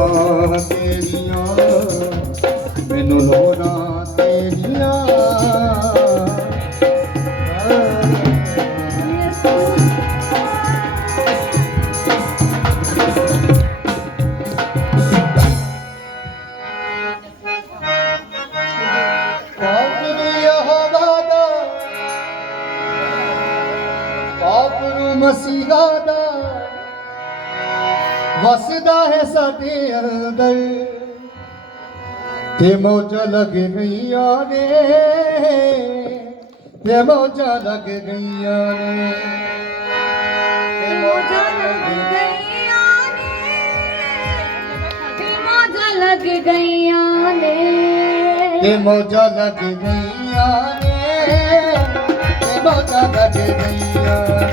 ਲੋੜਾਂ ਤੇਰੀਆਂ ਮੈਨੂੰ ਲੋੜਾਂ ਤੇਰੀਆਂ ਮਸੀਹਾ ਦਾ ਵਸਦਾ ਹੈ ਸਾਡੇ ਅੰਦਰ ਤੇ ਮੌਜਾਂ ਲੱਗ ਗਈਆਂ ਨੇ ਤੇ ਮੌਜਾਂ ਲੱਗ ਗਈਆਂ ਨੇ ਤੇ ਮੌਜਾਂ ਲੱਗ ਗਈਆਂ ਨੇ ਤੇ ਮੌਜਾਂ ਲੱਗ ਗਈਆਂ ਨੇ ਤੇ ਮੌਜਾਂ ਲੱਗ ਗਈਆਂ ਨੇ ਤੇ ਮੌਜਾਂ ਲੱਗ ਗਈਆਂ ਨੇ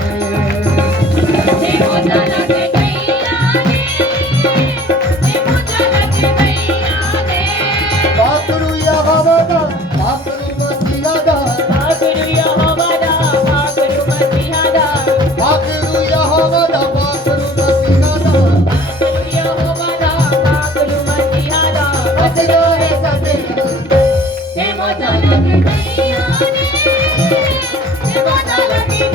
ਤੇ ਮੌਜਾਂ ਲੱਗ ਗਈਆਂ ਨੇ ਤੇ ਮੌਜਾਂ ਲੱਗ ਗਈਆਂ ਨੇ ਬਾਕਰੂ ਯਹੋਵਾ ਦਾ ਬਾਕਰੂ ਮਸੀਹਾ ਦਾ ਬਾਕਰੂ ਯਹੋਵਾ ਦਾ ਬਾਕਰੂ ਮਸੀਹਾ ਦਾ ਬਾਕਰੂ ਯਹੋਵਾ ਦਾ ਬਾਕਰੂ ਮਸੀਹਾ ਦਾ ਬਾਕਰੂ ਯਹੋਵਾ ਦਾ ਬਾਕਰੂ ਮਸੀਹਾ ਦਾ ਵਸਦਾ ਹੈ ਸਾਡੇ ਤੇ ਮੌਜਾਂ ਲੱਗ ਗਈਆਂ ਨੇ ਤੇ ਮੌਜਾਂ ਲੱਗ ਗਈਆਂ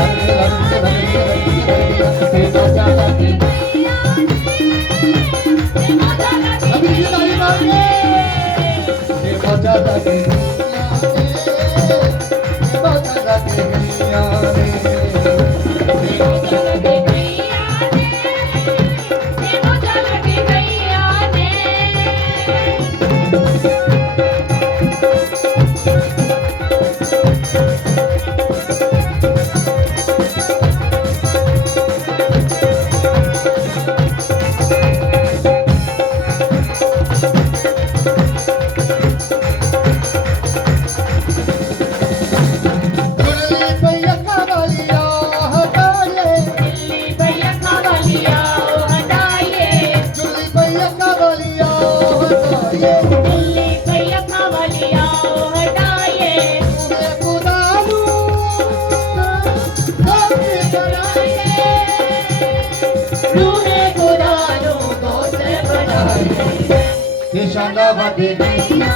शाना बादे गईया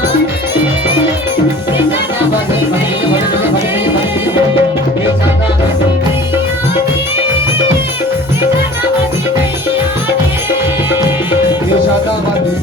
शाना बादे गईया शाना बादे गईया शाना बादे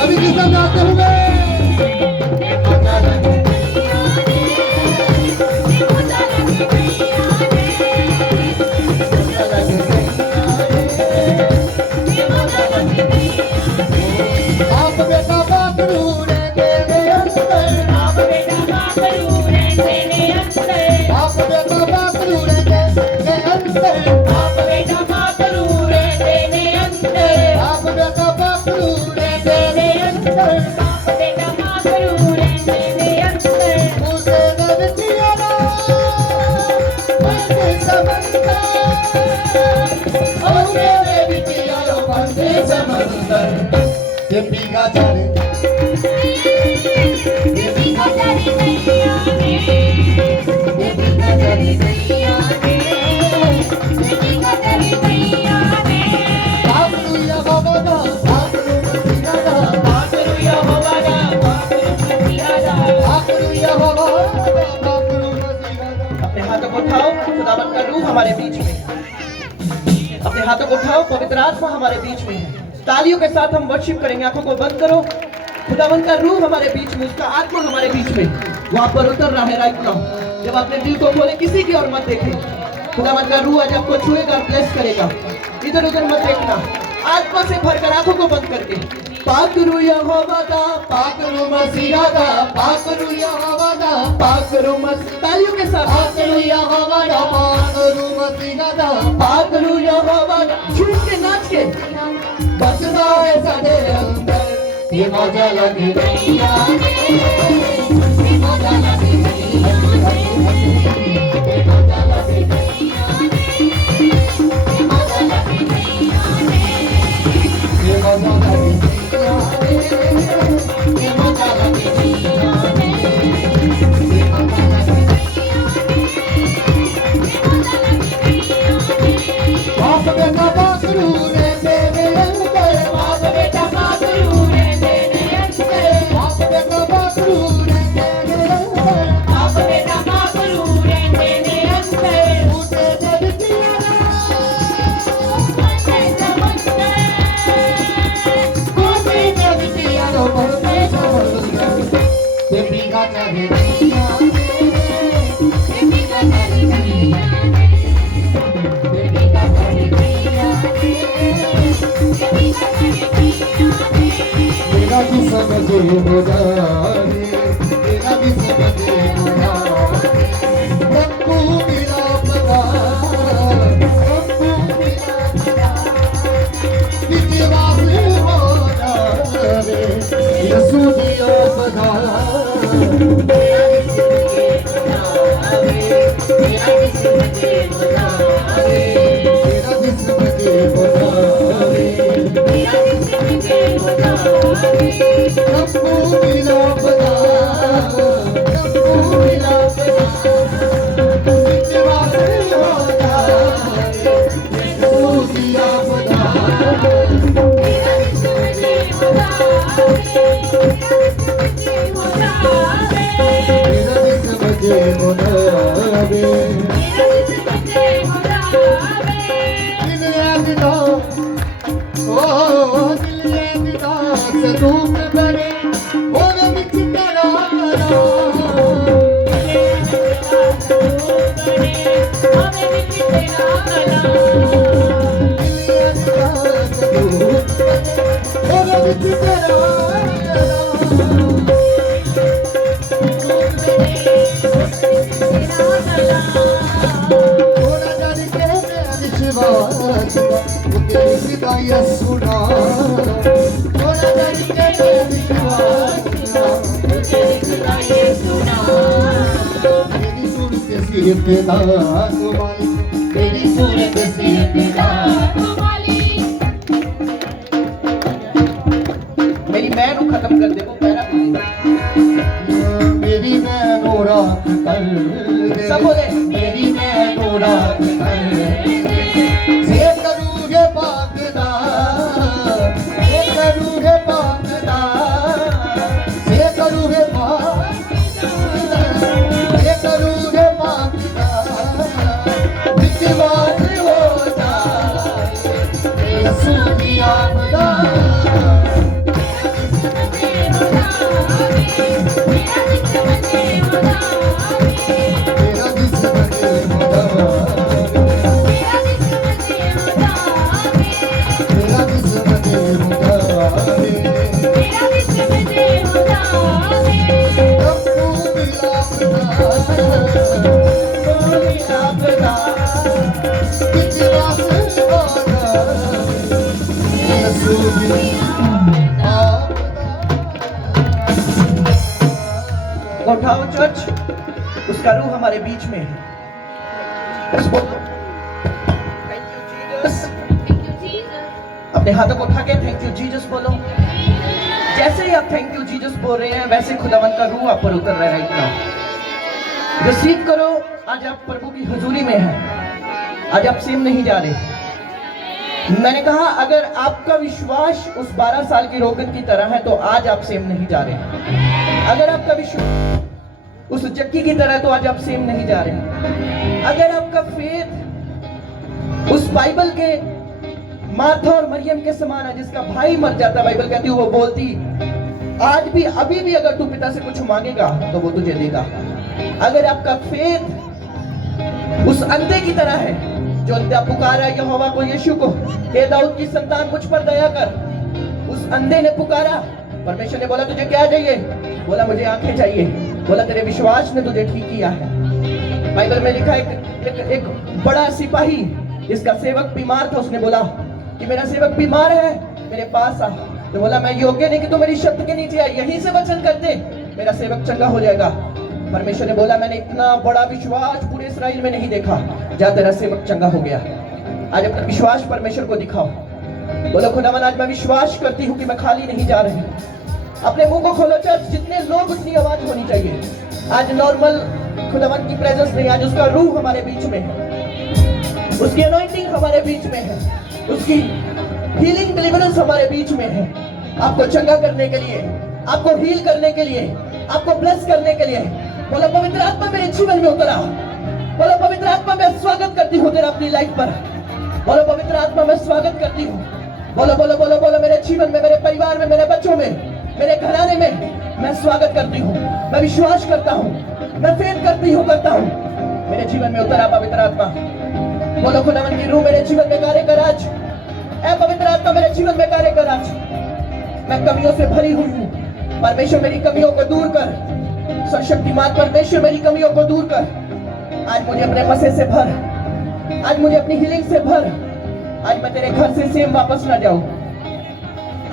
अभी किसका गाते हुए आप बेटा बाकरू रे तेरे अंदर आप बेटा बाकरू रे तेरे अंदर आप बेटा बाकरू रे तेरे अंदर आप बेटा बाकरू रे तेरे अंदर आप बेटा बाकरू रे तेरे अंदर आप बेटा बाकरू रे तेरे अंदर मुझे दर्द दिया ना बंदे समंदर और मेरे बिटिया रो बंदे समंदर ये पीगा चले ये पीगा चले गईया ने ये पीगा चले गईया ने ये पीगा चले गईया ने बाकरू यहोवा दा बाकरू मसीहा दा बाकरू यहोवा दा बाकरू मसीहा दा बाकरू यहोवा दा बाकरू मसीहा दा अपने हाथों को उठाओ, खुदावंद का रूह हमारे बीच में है। अपने हाथों को उठाओ, पवित्र आत्मा हमारे बीच में है। तालियों के साथ हम वर्शिप करेंगे। आंखों को बंद करो। खुदावंद का रूह हमारे बीच में, उसका आत्मा हमारे बीच में वहां पर उतर रहा है राइट नाउ। जब अपने दिल को खोले, किसी की ओर मत देखें। खुदावंद का रूह आज आपको छुएगा और ब्लेस करेगा। इधर उधर मत देखना, आत्मा से भरकर आंखों को बंद करके पाकरू यहोवा दा पाकरू मसीहा दा पाकरू यहोवा दा पाकरू मसीहा। तालियों के साथ पाकरू यहोवा दा पाकरू मसीहा दा पाकरू यहोवा दा। झूम के नाच के बसदा है साडे अंदर ये मौजा लगी गईया ने ये मौजा लगी गईया ने करे दुनिया बेटी का करे दुनिया बेटी का करे दुनिया बेटी का करे दुनिया मेरा भी समझे मुरारे मेरा भी समझे मुरारे सबको मिला पता सबको मिला पता विश्वास हो जावे यीशु दिया पता मेरा जिसके बुलावे मेरा जिसके बुलावे मेरा भी समझे मुरारे मेरा जिसके बुलावे सबको मिला पता सबको मिला पता विश्वास हो जावे यीशु दिया पता मेरा जिसके बुलावे मेरा भी समझे मुरारे दिल लगना ओ दिल लगना सदूक बने और बिच कराना दिल लगना सदूक बने और बिच कराना थोड़ा जान के मेरा विश्वास तेरी सिदाई सुना थोड़ा जान के मेरा विश्वास तेरी सुर के सिर पे दाग वाली तेरी सुर के सिर पे मेरी मैं नु खत्म कर दे वो पैरा मेरी मैं राख कर दे सब बोले मेरी मैं राख कर दे से करूँगे पाकदा से करूँगे पाकदा से करूँगे पाकदा से करूँगे पाकदा विश्वास हो जाए यीशु की आपदा मेरा जिस्म मुरारे मेरा जिस्म मुरारे सबको मिला पता विश्वास हो जाए यीशु की उठाओ चर्च उसका रूह हमारे बीच में है बस बोलो थैंक यू जीसस अपने हाथों को उठा के थैंक यू जीसस बोलो जैसे ही आप थैंक यू जीसस बोल रहे हैं वैसे खुदावन का रूह आप पर उतर रहा है राइट नाउ रिसीव करो आज आप प्रभु की हुजूरी में हैं आज आप सेम नहीं जा रहे मैंने कहा अगर आपका विश्वास उस 12 साल की रोगन की तरह है तो आज आप सेम नहीं जा रहे अगर आपका विश्वास उस चक्की की तरह तो आज आप सेम नहीं जा रहे अगर आपका फेथ उस बाइबल के मार्था और मरियम के समान है जिसका भाई मर जाता बाइबल कहती है वो बोलती आज भी अभी भी अगर तू पिता से कुछ मांगेगा तो वो तुझे देगा अगर आपका फेथ उस अंधे की तरह है जो अंधा पुकारा यहोवा को यीशु को हे दाऊद की संतान मुझ पर दया कर उस अंधे ने पुकारा परमेश्वर ने बोला तुझे क्या चाहिए बोला मुझे आंखें चाहिए बोला तेरे विश्वास ने तुझे ठीक किया है बाइबल में लिखा एक बड़ा सिपाही जिसका सेवक बीमार था उसने बोला कि मेरा सेवक बीमार है मेरे पास आ तो बोला मैं योग्य नहीं कि तू मेरी शब्द के नीचे आए यहीं से वचन कर दे मेरा सेवक चंगा हो जाएगा परमेश्वर ने बोला मैंने इतना बड़ा विश्वास पूरे इस्राएल में नहीं देखा जा तेरा सेवक चंगा हो गया आज अपना विश्वास परमेश्वर को दिखाओ बोलो खुदावन आज मैं विश्वास करती हूँ कि मैं खाली नहीं जा रही अपने मुंह को खोलो चर्च जितने लोग उतनी आवाज होनी चाहिए आज नॉर्मल खुदावन की प्रेजेंस नहीं आज उसका रूह हमारे बीच में है उसकी अनॉइंटिंग हमारे बीच में है उसकी हीलिंग डिलीवरेंस हमारे बीच में है आपको चंगा करने के लिए आपको हील करने के लिए आपको ब्लेस करने के लिए बोलो पवित्र आत्मा मेरे जीवन में उतरा बोलो पवित्र आत्मा मैं स्वागत करती हूँ तेरा अपनी लाइफ पर बोलो पवित्र आत्मा मैं स्वागत करती हूँ बोलो बोलो बोलो बोलो मेरे जीवन में मेरे परिवार में मेरे बच्चों में मेरे घराने में मैं स्वागत करती हूँ, मैं विश्वास करता हूँ, मैं फेथ करती हूँ, करता हूँ। मेरे जीवन में उतर आ पवित्र आत्मा। बोलो खुदावन की रूह मेरे जीवन में कार्य कर आज। ऐ पवित्र आत्मा मेरे जीवन में कार्य कर आज। मैं कमियों से भरी हुई हूँ, परमेश्वर मेरी कमियों को दूर कर। सर्वशक्तिमान परमेश्वर मेरी कमियों को दूर कर। आज मुझे अपने मसे से भर, आज मुझे अपनी हीलिंग से भर। आज मैं तेरे घर से सेम वापस ना जाऊं।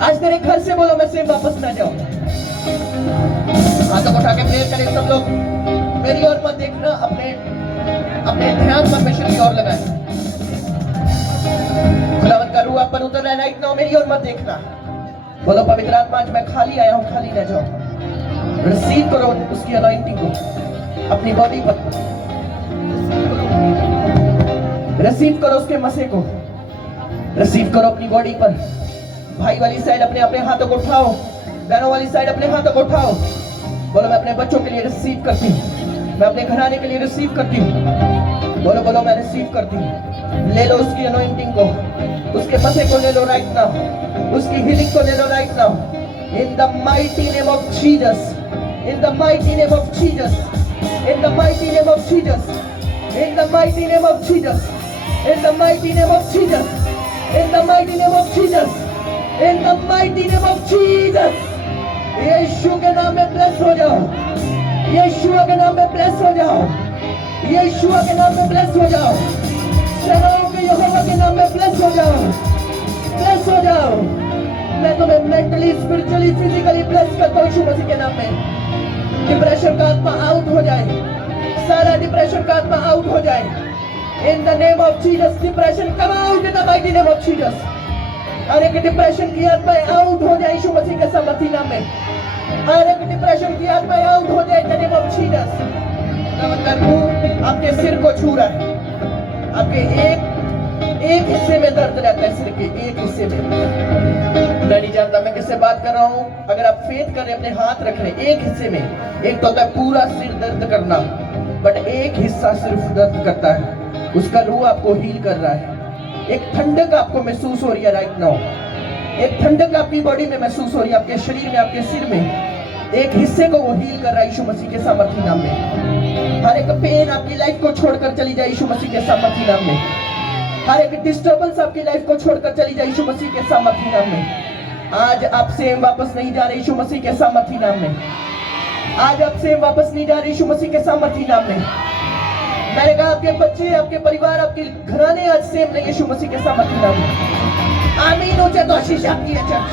आज तेरे घर से बोलो मैं सेम वापस ना जाऊं। हाथों को उठा के प्रेयर करें सब लोग। मेरी ओर मत देखना, अपने अपने ध्यान परमेश्वर की ओर लगाएं। खुदावंत का रूह आप पर उतर रहा है राइट नाउ, मेरी ओर मत देखना। बोलो पवित्र आत्मा आज मैं खाली आया हूं, खाली ना जाऊं। रिसीव करो उसकी अनॉइंटिंग को अपनी बॉडी पर, रिसीव करो उसके मसे को, रिसीव करो अपनी बॉडी पर। भाई वाली साइड अपने अपने हाथों को उठाओ, बहनों वाली साइड अपने हाथों को उठाओ। बोलो मैं अपने बच्चों के लिए रिसीव करती हूँ, मैं अपने घराने के लिए रिसीव करती हूँ। बोलो बोलो मैं रिसीव करती हूँ। ले लो उसकी अनॉइंटिंग को, उसके मसे को ले लो राइट नाउ, उसकी हीलिंग को ले लो right now. In the mighty name of Jesus, in the mighty name of Jesus, in the mighty name of Jesus, in the mighty name of Jesus, in the mighty name of Jesus, in the mighty name of Jesus, in the mighty name of Jesus. यीशु के नाम में bless हो जाओ, यीशु के नाम में bless हो जाओ, यीशु के नाम में ब्लेस हो जाओ, सेनाओं के यहोवा के नाम में ब्लेस हो जाओ, ब्लेस हो जाओ। मैं तुम्हें मेंटली, स्पिरिचुअली, फिजिकली ब्लेस करता हूं यीशु मसीह के नाम में। डिप्रेशन का आत्मा आउट हो जाए, सारा डिप्रेशन का आत्मा आउट हो जाए। In the name of Jesus, depression come out in the mighty name of Jesus. हर एक डिप्रेशन की आत्माएं आउट हो जाए यीशु मसीह के सामर्थी नाम में। हर एक डिप्रेशन की आत्माएं आउट हो जाए in the name of Jesus। आपके सिर को छू रहा है, आपके एक हिस्से में दर्द रहता है, सिर के एक हिस्से में। मैं नहीं जानता मैं किससे बात कर रहा हूँ। अगर आप फेथ कर रहे अपने हाथ रख रहे एक हिस्से में, एक तो होता है पूरा सिर दर्द करना, बट एक हिस्सा सिर्फ दर्द करता है, उसका रूह आपको हील कर रहा है। एक ठंडक आपको महसूस हो रही है राइट नाउ, एक ठंडक आपकी बॉडी में महसूस हो रही है, आपके शरीर में, आपके सिर में। एक हिस्से को वो हील कर रहा है यीशु मसीह के सामर्थी नाम में। हर एक पेन आपकी लाइफ को छोड़कर चली जाए यीशु मसीह के सामर्थी नाम में। हर एक डिस्टर्बेंस आपकी लाइफ को छोड़कर चली जाए यीशु मसीह के सामर्थी नाम में। आज आप सेम वापस नहीं जा रहे यीशु मसीह के सामर्थी नाम में। आज आप सेम वापस नहीं जा रहे यीशु मसीह के सामर्थी नाम में। मैंने कहा आपके बच्चे, आपके परिवार, आपके घराने आज सेम नहीं यीशु मसीह के सामर्थी नाम में। आमीन ऊंचा तो आशीष आपकी है चर्च,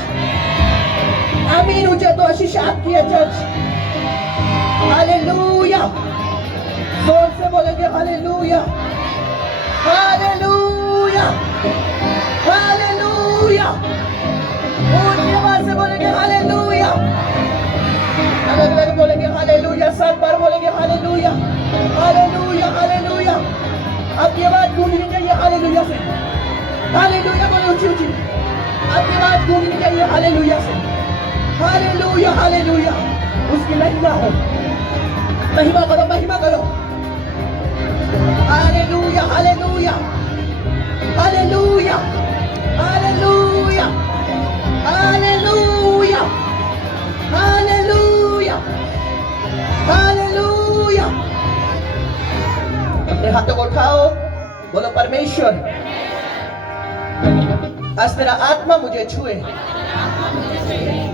आमीन ऊंचा तो आशीष आपकी है चर्च। हालेलुया, जोर से बोलेंगे हालेलुया, हालेलुया, हालेलुया। ऊंची आवाज से बोलेंगे हालेलुया, अलग अलग बोलेंगे हालेलुया, 7 बार बोलेंगे हालेलुया, हालेलुया, हालेलुया। आपकी आवाज गूंजनी चाहिए हालेलुया से। हालेलुया बोलो ऊंची ऊंची, आपकी आवाज गूंजनी चाहिए हालेलुया से। Hallelujah, hallelujah. उसकी महिमा हो, महिमा करो, महिमा करो। Hallelujah, hallelujah, hallelujah, hallelujah, hallelujah, hallelujah, hallelujah. अपने हाथों को उठाओ, बोलो परमेश्वर आज तेरा आत्मा मुझे छुए,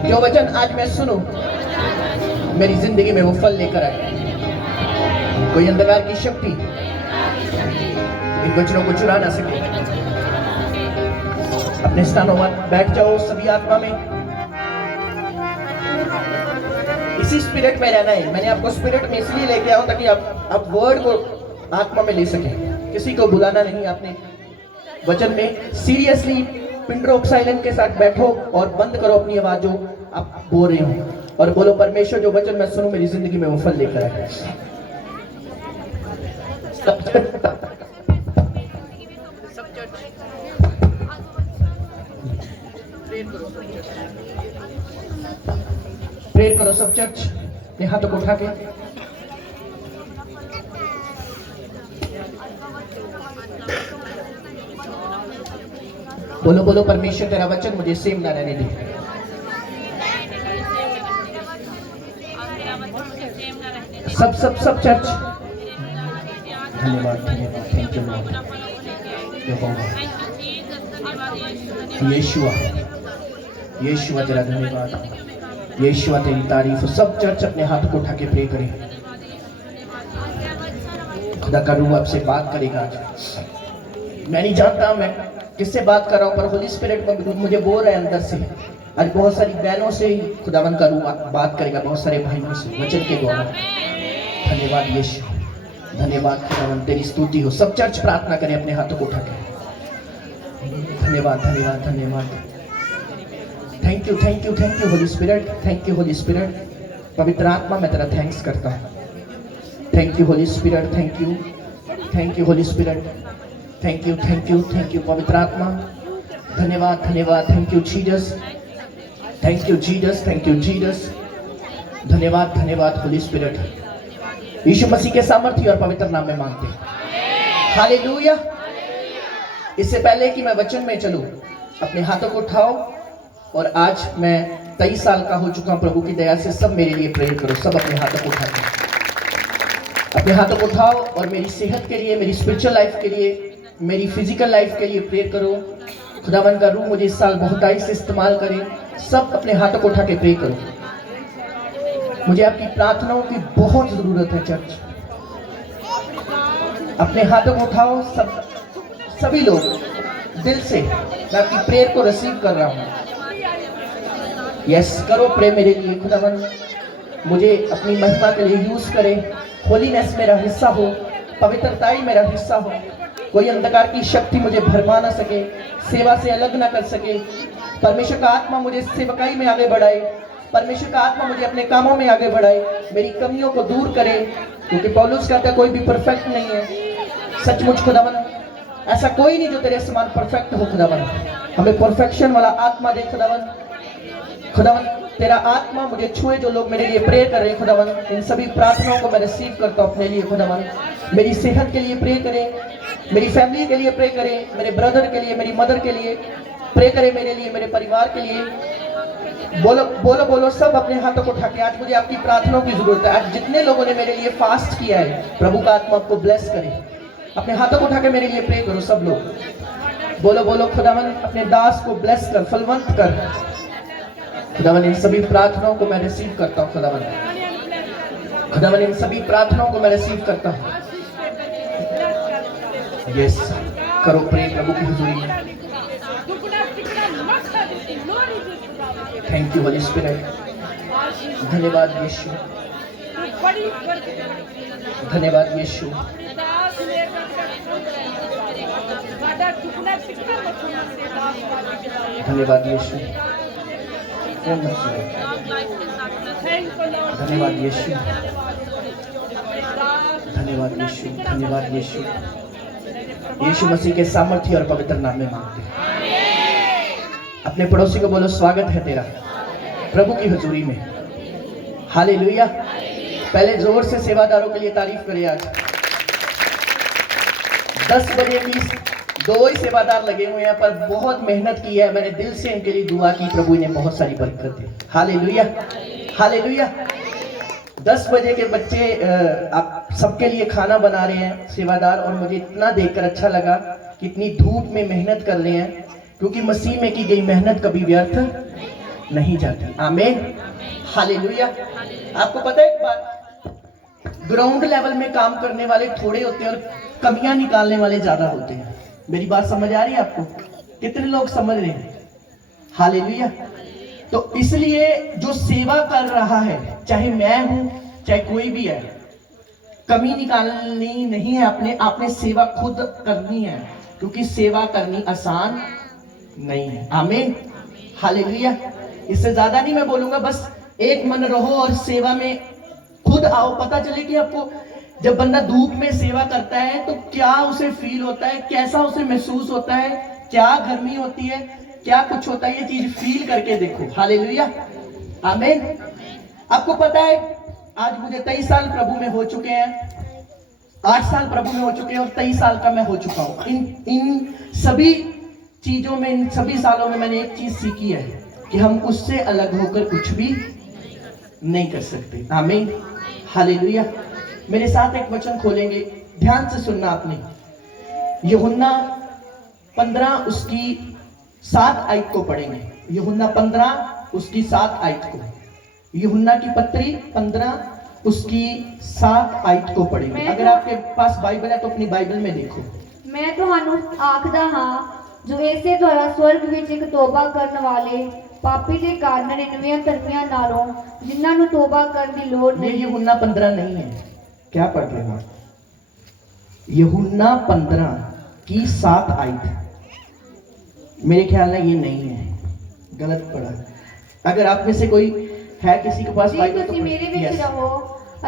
जो वचन आज मैं सुनूं मेरी जिंदगी में वो फल लेकर आए। कोई अंधकार की शक्ति इन वचनों को चुरा ना सके। अपने स्थानों पर बैठ जाओ सभी आत्मा में, इसी स्पिरिट में रहना है। मैंने आपको स्पिरिट में इसलिए लेके आया हूं ताकि आप वर्ड को आत्मा में ले सकें। किसी को बुलाना नहीं, आपने वचन में सीरियसली पिन ड्रॉप साइलेंट के साथ बैठो और बंद करो अपनी आवाज जो आप बोल रहे हो, और बोलो परमेश्वर जो वचन मैं सुनूं मेरी जिंदगी में वो फल लेकर आए। प्रेयर करो सब चर्च, अपने हाथों को उठा के। बोलो बोलो परमेश्वर तेरा वचन मुझे सेम ना रहने दे। सब चर्च। धन्यवाद धन्यवाद, थैंक यू लॉर्ड। यीशुआ यीशुआ तेरा धन्यवाद, यीशुआ तेरी तारीफ। सब चर्च अपने हाथ को उठा के प्रे करें। खुदा का रूह आपसे बात करेगा आज। मैं नहीं जानता मैं किससे बात कर रहा हूँ, पर होली स्पिरिट मुझे बोल रहा है अंदर से। आज बहुत सारी बहनों से ही खुदावन का रूह बात करेगा, बहुत सारे भाइयों से वचन के द्वारा। धन्यवाद यीशु, धन्यवाद खुदावन, तेरी स्तुति हो। सब चर्च प्रार्थना करें अपने हाथों को उठा के। धन्यवाद धन्यवाद धन्यवाद, thank you thank you thank you Holi spirit, thank you Holi spirit. पवित्र आत्मा मैं तेरा थैंक्स करता हूँ। Thank you Holi spirit, thank you Holi spirit, thank you पवित्र आत्मा। धन्यवाद धन्यवाद, thank you Jesus, thank you Jesus, thank you Jesus. धन्यवाद धन्यवाद होली स्पिरिट। यीशु मसीह के सामर्थ्य और पवित्र नाम में मांगते हैं, हालेलुया। इससे पहले कि मैं वचन में चलूं, अपने हाथों को उठाओ। और आज मैं 23 साल का हो चुका हूं, प्रभु की दया से। सब मेरे लिए प्रेयर करो, सब अपने हाथों को उठाओ, अपने हाथों को उठाओ और मेरी सेहत के लिए, मेरी स्पिरिचुअल लाइफ के लिए, मेरी फिजिकल लाइफ के लिए प्रेयर करो। खुदावन का रूह मुझे इस साल बहुताई से इस्तेमाल करे। सब अपने हाथों को उठा के प्रे करो। मुझे आपकी प्रार्थनाओं की बहुत जरूरत है चर्च। अपने हाथों को उठाओ सभी लोग दिल से। मैं आपकी प्रेयर को रिसीव कर रहा हूँ। यस करो प्रे मेरे लिए। खुदावन मुझे अपनी महिमा के लिए यूज करे। होलीनेस मेरा हिस्सा हो, पवित्रताई मेरा हिस्सा हो। कोई अंधकार की शक्ति मुझे भरमा ना सके, सेवा से अलग ना कर सके। परमेश्वर का आत्मा मुझे सेवकाई में आगे बढ़ाए। परमेश्वर का आत्मा मुझे अपने कामों में आगे बढ़ाए, मेरी कमियों को दूर करे। क्योंकि पौलुस कहता है कोई भी परफेक्ट नहीं है। सचमुच खुदावन ऐसा कोई नहीं जो तेरे समान परफेक्ट हो। खुदावन हमें परफेक्शन वाला आत्मा दे। खुदावन तेरा आत्मा मुझे छुए। जो लोग मेरे लिए प्रे कर रहे हैं खुदावन, इन सभी प्रार्थनाओं को मैं रिसीव करता हूँ अपने लिए। खुदावन मेरी सेहत के लिए प्रे करें, मेरी फैमिली के लिए प्रे करें, मेरे ब्रदर के लिए, मेरी मदर के लिए प्रे करें, मेरे लिए, मेरे परिवार के लिए। बोलो बोलो बोलो सब अपने हाथों को उठा के। आज मुझे आपकी प्रार्थनाओं की जरूरत है। आज जितने लोगों ने मेरे लिए फास्ट किया है, प्रभु का आत्मा आपको ब्लेस करे। अपने हाथों को उठा के मेरे लिए प्रे करो सब लोग। बोलो बोलो खुदावन अपने दास को ब्लेस कर, फलवंत कर। खुदावन इन सभी प्रार्थनाओं को मैं रिसीव करता हूँ। खुदावन इन सभी प्रार्थनाओं को मैं रिसीव करता हूँ। यस करो प्रे प्रभु की हुजूरी में। Thank you Holi spirit. धन्यवाद यीशु, धन्यवाद यीशु। धन्यवाद यीशु, धन्यवाद यीशु, धन्यवाद यीशु, धन्यवाद यीशु। यीशु मसीह के सामर्थ्य और पवित्र नाम में मांगते हैं। अपने पड़ोसी को बोलो स्वागत है तेरा प्रभु की हुजूरी में। हालेलुया। पहले जोर से सेवादारों के लिए तारीफ करें। आज 10 बजे की 2 ही सेवादार लगे हुए हैं, पर बहुत मेहनत की है। मैंने दिल से इनके लिए दुआ की, प्रभु ने बहुत सारी बरकत दी। Hallelujah hallelujah. 10 बजे के बच्चे आप सबके लिए खाना बना रहे हैं सेवादार, और मुझे इतना देखकर अच्छा लगा कि इतनी धूप में मेहनत कर रहे हैं, क्योंकि मसीह में की गई मेहनत कभी व्यर्थ नहीं जाती। आमीन हालेलुया। आपको पता है एक बात, ग्राउंड लेवल में काम करने वाले थोड़े होते हैं और कमियां निकालने वाले ज्यादा होते हैं। मेरी बात समझ आ रही है आपको? कितने लोग समझ रहे हैं? हालेलुया। तो इसलिए जो सेवा कर रहा है, चाहे मैं हूं चाहे कोई भी है, कमी निकालनी नहीं है। आपने सेवा खुद करनी है, क्योंकि सेवा करनी आसान नहीं है। आमीन हालेलुया। इससे ज्यादा नहीं मैं बोलूंगा, बस एक मन रहो और सेवा में खुद आओ। पता चले कि आपको जब बंदा धूप में सेवा करता है तो क्या उसे फील होता है, कैसा उसे महसूस होता है, क्या गर्मी होती है, क्या कुछ होता है। ये चीज फील करके देखो। हालेलुया आमीन। आपको पता है आज मुझे 23 साल प्रभु में हो चुके हैं, 8 साल प्रभु में हो चुके हैं और 23 साल का मैं हो चुका हूं। इन सभी चीजों में, इन सभी सालों में मैंने एक चीज सीखी है कि हम उससे अलग होकर कुछ भी नहीं कर सकते। आमीन हालेलुया। मेरे साथ एक वचन खोलेंगे, ध्यान से सुनना आपने। यूहन्ना 15 उसकी 7 आयत को पढ़ेंगे। यूहन्ना 15 उसकी 7 आयत को, यूहन्ना की पत्री 15 उसकी 7 आयत को पढ़ेंगे। अगर आपके पास बाइबल है तो अपनी बाइबल में देखो। मैं ਤੁਹਾਨੂੰ ਆਖਦਾ ਹਾਂ ਜੋ ਇਸੇ ਦੁਆਰਾ ਸਵਰਗ ਵਿੱਚ ਇੱਕ ਤੋਬਾ ਕਰਨ ਵਾਲੇ ਪਾਪੀ ਦੇ ਕਾਰਨ 99 ਧਰਮੀਆਂ ਨਾਲੋਂ ਜਿਨ੍ਹਾਂ ਨੂੰ ਤੋਬਾ ਕਰਨ ਦੀ ਲੋੜ ये ਨਹੀਂ यूहन्ना 15 नहीं है, क्या पढ़ रहे हो? यूहन्ना 15 की 7 आयत मेरे ख्याल में ये नहीं है, गलत पढ़ा। अगर आप में से कोई है किसी के पास ਜੇ बाइबल तो ਤੁਸੀਂ ਮੇਰੇ पढ़- ਵਿੱਚ Yes. ਰਹੋ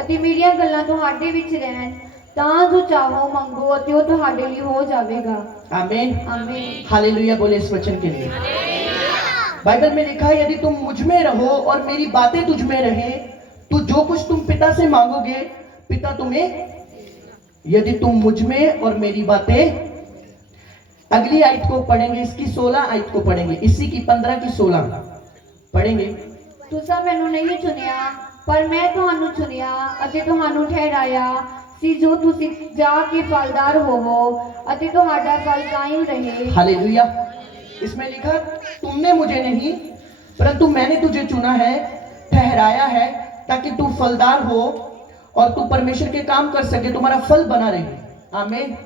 ਅਤੇ ਮੇਰੀਆਂ ਗੱਲਾਂ ਤੁਹਾਡੇ ਵਿੱਚ ਰਹਿਣ ਤਾਂ ਜੋ ਚਾਹੋ ਮੰਗੋ ਅਤੇ ਉਹ ਤੁਹਾਡੇ ਲਈ ਹੋ ਜਾਵੇਗਾ। आमीन, ਆਮੀਨ। हालेलुया बोले इस वचन के लिए। बाइबल में लिखा है, यदि तुम मुझ में रहो और मेरी बातें तुझ में रहे तो जो कुछ तुम पिता से मांगोगे पिता तुम्हें, यदि तुम मुझ में और मेरी बातें, अगली आयत को पढ़ेंगे, इसकी 16 आयत को पढ़ेंगे, इसी की 15 की 16 पढ़ेंगे। ਤੁਸੀਂ ਮੈਨੂੰ ਨਹੀਂ ਚੁਣਿਆ ਪਰ ਮੈਂ ਤੁਹਾਨੂੰ ਚੁਣਿਆ ਅਤੇ ਤੁਹਾਨੂੰ ਠਹਿਰਾਇਆ ਸੀ ਜੋ ਤੁਸੀਂ ਜਾ ਕੇ ਫਲਦਾਰ ਹੋਵੋ ਅਤੇ ਤੁਹਾਡਾ ਫਲ ਕਾਇਮ ਰਹੇ। हालेलुया। इसमें लिखा, तुमने मुझे नहीं परंतु मैंने तुझे चुना है, ठहराया है ताकि तू फलदार हो और तू परमेश्वर के काम कर सके, तुम्हारा फल बना रहे। आमीन।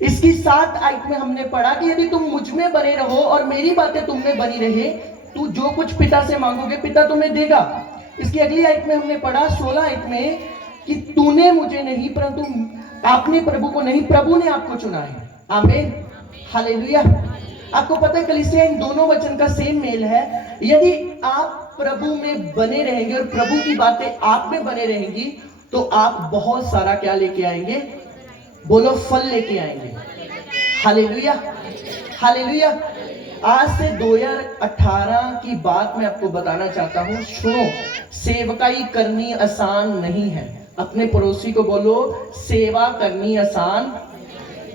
इसकी 7 आयत में हमने पढ़ा कि यदि तुम मुझ में बने रहो और मेरी बातें तुम में बनी रहे तू जो कुछ पिता से मांगोगे पिता तुम्हें देगा। इसकी अगली आयत में हमने पढ़ा 16 आयत में कि तूने मुझे नहीं परंतु आपने प्रभु को नहीं, प्रभु ने आपको चुना है। आमीन, हालेलुया। आपको पता है कलीसिया इन दोनों वचन का सेम मेल है। यदि आप प्रभु में बने रहेंगे और प्रभु की बातें आप में बने रहेंगी तो आप बहुत सारा क्या लेके आएंगे? बोलो, फल लेके आएंगे। Hallelujah, hallelujah. आज से 2018 की बात मैं आपको बताना चाहता हूं। सुनो, सेवकाई करनी आसान नहीं है। अपने पड़ोसी को बोलो, सेवा करनी आसान।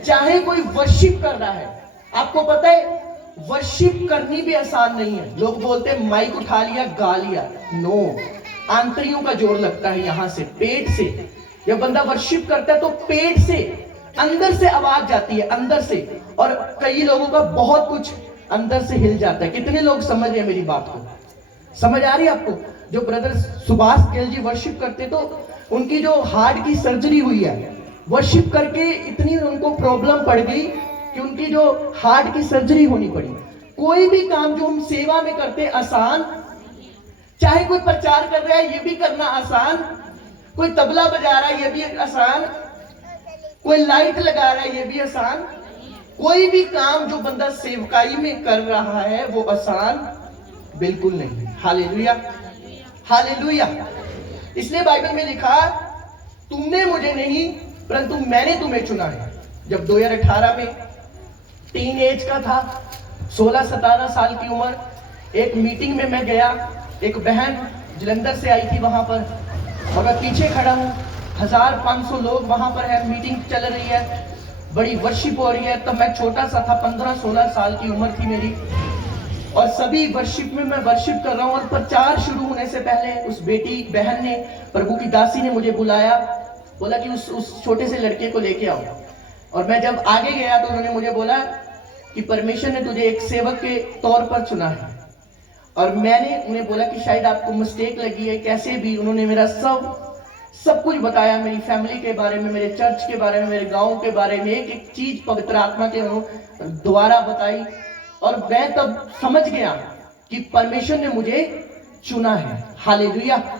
चाहे कोई वर्शिप कर रहा है, आपको पता है वर्शिप करनी भी आसान नहीं है। लोग बोलते हैं माइक उठा लिया गा लिया, नो, आंतरियों का जोर लगता है, यहां से पेट से। जब बंदा वर्शिप करता है तो पेट से, अंदर से आवाज जाती है, अंदर से। और कई लोगों का बहुत कुछ अंदर से हिल जाता है। कितने लोग समझ रहे हैं मेरी बात को? समझ आ रही है आपको? जो ब्रदर सुभाष केल जी वर्शिप करते तो उनकी जो हार्ट की सर्जरी हुई है, वर्शिप करके इतनी उनको प्रॉब्लम पड़ गई कि उनकी जो हार्ट की सर्जरी होनी पड़ी। कोई भी काम जो हम सेवा में करते आसान, चाहे कोई प्रचार कर रहा है ये भी करना आसान, कोई तबला बजा रहा है ये भी आसान, कोई लाइट लगा रहा है ये भी आसान। कोई भी काम जो बंदा सेवकाई में कर रहा है वो आसान बिल्कुल नहीं। Hallelujah, hallelujah. इसलिए बाइबल में लिखा, तुमने मुझे नहीं परंतु मैंने तुम्हें चुना है। जब 2018 में टीन एज का था, 16-17 साल की उम्र, एक मीटिंग में मैं गया, एक बहन जलंधर से आई थी वहां पर, और मैं पीछे खड़ा हूँ, 1500 लोग वहां पर है, मीटिंग चल रही है, बड़ी वर्शिप हो रही है। तब मैं छोटा सा था, 15-16 साल की उम्र थी मेरी, और सभी वर्शिप में मैं वर्शिप कर रहा हूँ। और प्रचार शुरू होने से पहले उस बेटी बहन ने, प्रभु की दासी ने मुझे बुलाया, बोला कि उस छोटे से लड़के को लेके आओ। और मैं जब आगे गया तो उन्होंने मुझे बोला कि परमेश्वर ने तुझे एक सेवक के तौर पर चुना है। और मैंने उन्हें बोला कि शायद आपको मिस्टेक लगी है, कैसे भी। उन्होंने मेरा सब कुछ बताया, मेरी फैमिली के बारे में, मेरे चर्च के बारे में, मेरे गांव के बारे में, एक एक चीज पवित्र आत्मा के द्वारा बताई। और मैं तब समझ गया कि परमेश्वर ने मुझे चुना है। हालेलुया।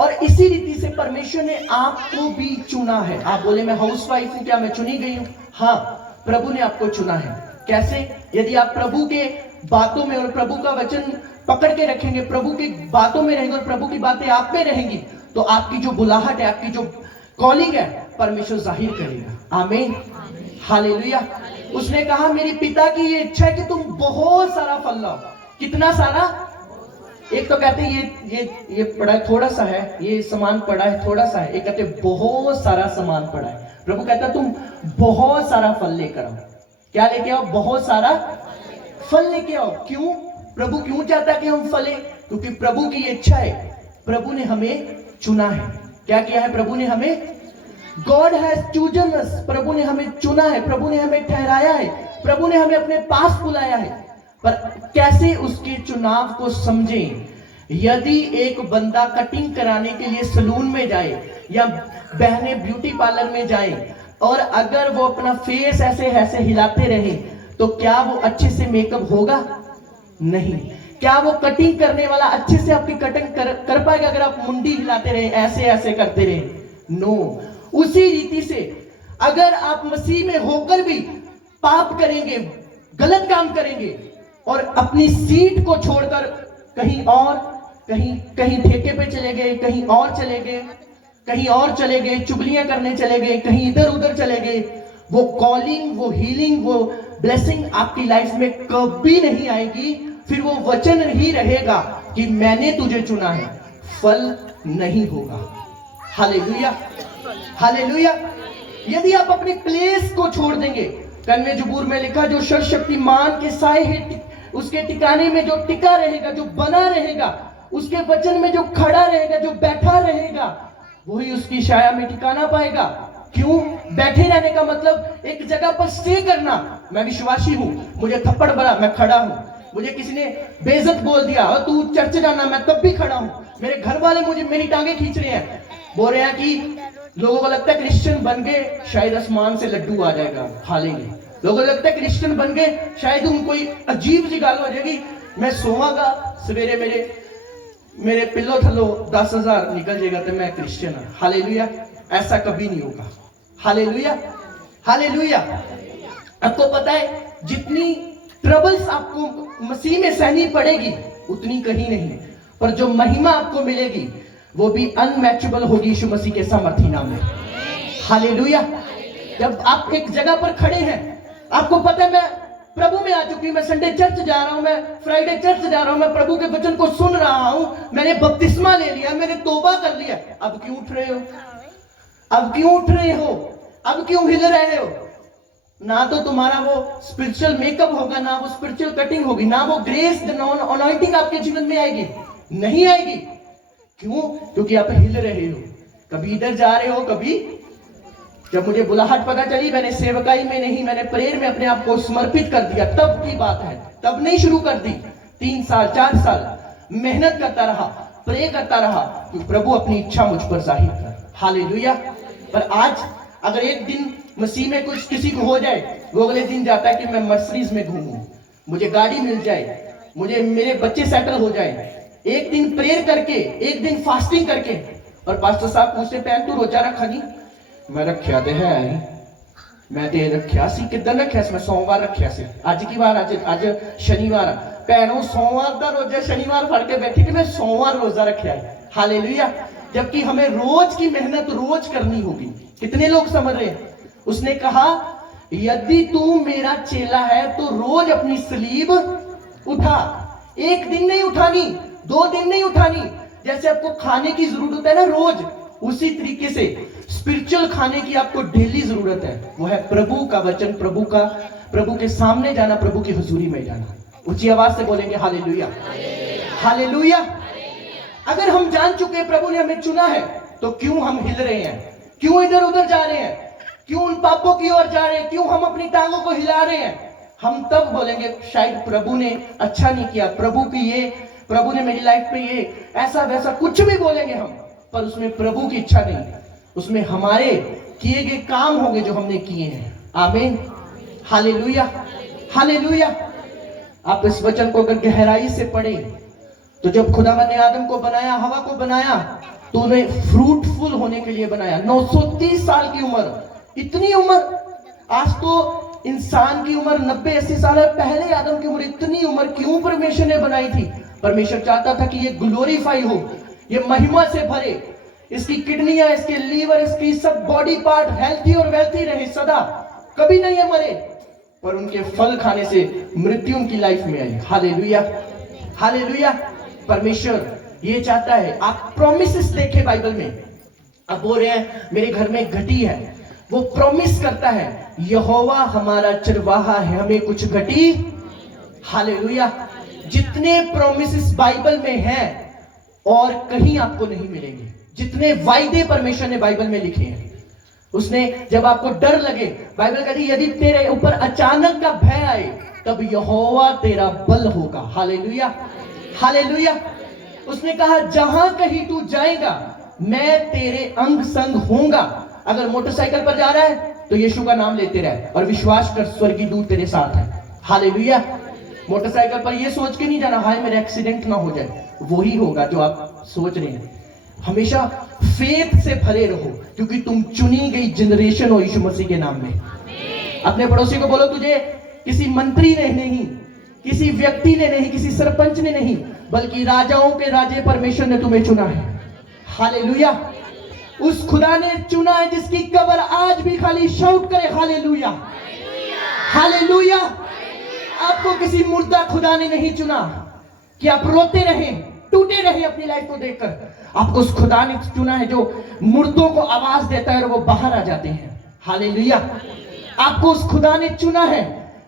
और इसी रीति से परमेश्वर ने आपको भी चुना है। आप बोले मैं हाउसवाइफ हूं, क्या मैं चुनी गई हूं? हाँ, प्रभु ने आपको चुना है। कैसे? यदि आप प्रभु के बातों में और प्रभु का वचन पकड़ के रखेंगे, प्रभु की बातों में रहेंगे और प्रभु की बातें आप में रहेंगी, तो आपकी जो बुलाहट है, आपकी जो कॉलिंग है, परमेश्वर जाहिर करेगा। आमीन, हालेलुया। उसने कहा मेरी पिता की ये इच्छा है कि तुम बहुत सारा फल लाओ। कितना सारा? एक तो कहते हैं ये पड़ा है, थोड़ा सा है, ये सामान पड़ा है, थोड़ा सा है। एक कहते बहुत सारा सामान पड़ा है। प्रभु कहता तुम बहुत सारा फल लेकर आओ। क्या लेके आओ? बहुत सारा फल लेके आओ। क्यों? प्रभु क्यों चाहता है कि हम फले? क्योंकि प्रभु की ये इच्छा है, प्रभु ने हमें चुना है। क्या किया है प्रभु ने हमें? गॉड हैज चूजन अस, प्रभु ने हमें चुना है, प्रभु ने हमें ठहराया है, प्रभु ने हमें अपने पास बुलाया है। पर कैसे उसके चुनाव को समझें? यदि एक बंदा कटिंग कराने के लिए सलून में जाए या बहने ब्यूटी पार्लर में जाए और अगर वो अपना फेस ऐसे ऐसे हिलाते रहे तो क्या वो अच्छे से मेकअप होगा? नहीं। क्या वो कटिंग करने वाला अच्छे से आपकी कटिंग कर पाएगा अगर आप मुंडी हिलाते रहे, ऐसे ऐसे करते रहे? नो। उसी रीति से अगर आप मसीह में होकर भी पाप करेंगे, गलत काम करेंगे और अपनी सीट को छोड़कर कहीं और कहीं ठेके पे चले गए, कहीं और चले गए, कहीं और चले गए, चुगलियां करने चले गए, कहीं इधर उधर चले गए, वो कॉलिंग, वो हीलिंग, वो ब्लेसिंग आपकी लाइफ में कभी नहीं आएगी। फिर वो वचन ही रहेगा कि मैंने तुझे चुना है, फल नहीं होगा। Hallelujah, hallelujah. यदि आप अपने प्लेस को छोड़ देंगे, कन्वे जबूर में लिखा, जो सर्वशक्तिमान के साए है उसके ठिकाने में जो टिका रहेगा, जो बना रहेगा, उसके वचन में जो खड़ा रहेगा, जो बैठा रहेगा, वही उसकी छाया में ठिकाना पाएगा। क्यों? बैठे रहने का मतलब एक जगह पर स्टे करना। मैं विश्वासी हूं, मुझे थप्पड़ पड़ा, मैं खड़ा हूं। मुझे किसी ने बेइज्जत बोल दिया और तू चर्च जाना, मैं तब भी खड़ा हूं। मेरे घर वाले मुझे मेरी टांगे खींच रहे हैं, बोल रहे हैं कि लोगों को लगता है क्रिश्चियन बन गए शायद आसमान से लड्डू आ जाएगा, खा लेंगे। लोगों को लगता है क्रिश्चियन बन गए शायद उनको कोई अजीब सी गाल हो जाएगी, मैं सोवांगा सवेरे मेरे पिल्लो थल्लो 10,000 निकल जाएगा तो मैं क्रिश्चियन हूं। हालेलुया। ऐसा कभी नहीं होगा। Hallelujah, hallelujah. आपको पता है जितनी ट्रबल्स आपको मसीह में सहनी पड़ेगी उतनी कहीं नहीं, पर जो महिमा आपको मिलेगी वो भी अनमैचेबल होगी यीशु मसीह के सामर्थी नाम में। हालेलुया। जब आप एक जगह पर खड़े हैं, आपको पता है मैं प्रभु में आ चुकी हूं, मैं संडे चर्च जा रहा हूं, मैं फ्राइडे चर्च जा रहा हूं, मैं प्रभु के वचन को सुन रहा हूं, मैंने बपतिस्मा ले लिया, मैंने तौबा कर लिया, अब क्यों उठ रहे हो? अब क्यों उठ रहे हो? अब क्यों हिल रहे हो? ना तो तुम्हारा वो स्पिरिचुअल मेकअप होगा, ना वो स्पिरिचुअल कटिंग होगी, ना वो ग्रेस अनॉइंटिंग आपके जीवन में आएगी, नहीं आएगी। क्यों? क्योंकि आप हिल रहे हो, कभी इधर जा रहे हो, कभी। जब मुझे बुलाहट पता चली, मैंने सेवकाई में नहीं, मैंने प्रेयर में अपने आप को समर्पित कर दिया, तब की बात है। तब नहीं शुरू कर दी, 3 साल 4 साल मेहनत करता रहा, प्रे करता रहा कि प्रभु अपनी इच्छा मुझ पर जाहिर कर। हालेलुया। पर आज अगर एक दिन मसीह में कुछ किसी को हो जाए, वो अगले दिन जाता है कि मैं मर्सिडीज में घूमूं, मुझे गाड़ी मिल जाए, मुझे मेरे बच्चे सेटल हो जाए। एक दिन प्रेयर करके, एक दिन फास्टिंग करके, और पास्टर साहब पूछते पैन तू रोजा रखा नहीं? मैं रखा तो है ही, मैं तो रखा सी। किदन रखा? मैं सोमवार रखा सी। अज की बार अज शनिवार, भैनों सोमवार का रोजा शनिवार फड़ के बैठी कि मैं सोमवार रोजा रखा है। हालेलुया। जबकि हमें रोज की मेहनत रोज करनी होगी। कितने लोग समझ रहे हैं? उसने कहा यदि तू मेरा चेला है तो रोज अपनी सलीब उठा। एक दिन नहीं उठानी, 2 दिन नहीं उठानी। जैसे आपको खाने की जरूरत है ना रोज, उसी तरीके से स्पिरिचुअल खाने की आपको डेली जरूरत है। वो है प्रभु का वचन, प्रभु के सामने जाना, प्रभु की हुजूरी में जाना। ऊंची आवाज से बोलेंगे हालेलुया, हालेलुया। अगर हम जान चुके प्रभु ने हमें चुना है तो क्यों हम हिल रहे हैं? क्यों इधर उधर जा रहे हैं? क्यों उन पापों की ओर जा रहे हैं? क्यों हम अपनी टांगों को हिला रहे हैं? हम तब बोलेंगे शायद प्रभु ने अच्छा नहीं किया, प्रभु ने मेरी लाइफ में ये ऐसा वैसा कुछ भी बोलेंगे हम, पर उसमें प्रभु की इच्छा नहीं, उसमें हमारे किए गए काम होंगे जो हमने किए हैं। आमीन, हालेलुया, हालेलुया। आप इस वचन को अगर गहराई से पढ़े तो जब खुदावंद ने आदम को बनाया, हवा को बनाया, तो उन्हें फ्रूटफुल होने के लिए बनाया। 930 साल की उम्र, इतनी उम्र। आज तो इंसान की उम्र 90-80 साल है, पहले आदम की उम्र इतनी उम्र क्यों परमेश्वर ने बनाई थी? परमेश्वर चाहता था कि ये ग्लोरीफाई हो, ये महिमा से भरे, इसकी किडनियां, इसके लीवर, इसकी सब बॉडी पार्ट हेल्थी और वेल्थी रहे, सदा कभी नहीं है मरे। पर उनके फल खाने से मृत्यु उनकी लाइफ में आई। Hallelujah, hallelujah. परमेश्वर ये चाहता है। आप प्रॉमिसेस देखे बाइबल में, अब बोल रहे हैं मेरे घर में घटी है, वो प्रॉमिस करता है यहोवा हमारा चरवाहा है, हमें कुछ घटी। हालेलुया। जितने प्रॉमिसेस बाइबल में हैं और कहीं आपको नहीं मिलेंगे। जितने वायदे परमेश्वर ने बाइबल में लिखे हैं, उसने जब आपको डर लगे, बाइबल कहती है यदि तेरे ऊपर अचानक का भय आए तब यहोवा तेरा बल होगा। Hallelujah, hallelujah. उसने कहा जहां कहीं तू जाएगा मैं तेरे अंग संग होऊंगा। अगर मोटरसाइकिल पर जा रहा है तो यीशु का नाम लेते रहे और विश्वास कर स्वर्गीय दूत तेरे साथ है। हालेलुया। मोटरसाइकिल पर ये सोच के नहीं जाना हाय मेरा एक्सीडेंट ना हो जाए, वही होगा जो आप सोच रहे हैं। हमेशा फेथ से भरे रहो क्योंकि तुम चुनी गई जनरेशन हो यीशु मसीह के नाम में। अपने पड़ोसी को बोलो तुझे किसी मंत्री ने नहीं, किसी व्यक्ति ने नहीं, किसी सरपंच ने नहीं, बल्कि राजाओं के राजे परमेश्वर ने तुम्हें चुना है। हालेलुया। उस खुदा ने चुना है जिसकी कब्र आज भी खाली, शाउट करे हालेलुया, हालेलुया। आपको किसी मुर्दा खुदा ने नहीं चुना कि आप रोते रहें, टूटे रहे अपनी लाइफ को देखकर। आपको उस खुदा ने चुना है जो मुर्दों को आवाज देता है और वो बाहर आ जाते हैं। हालेलुया। आपको उस खुदा ने चुना है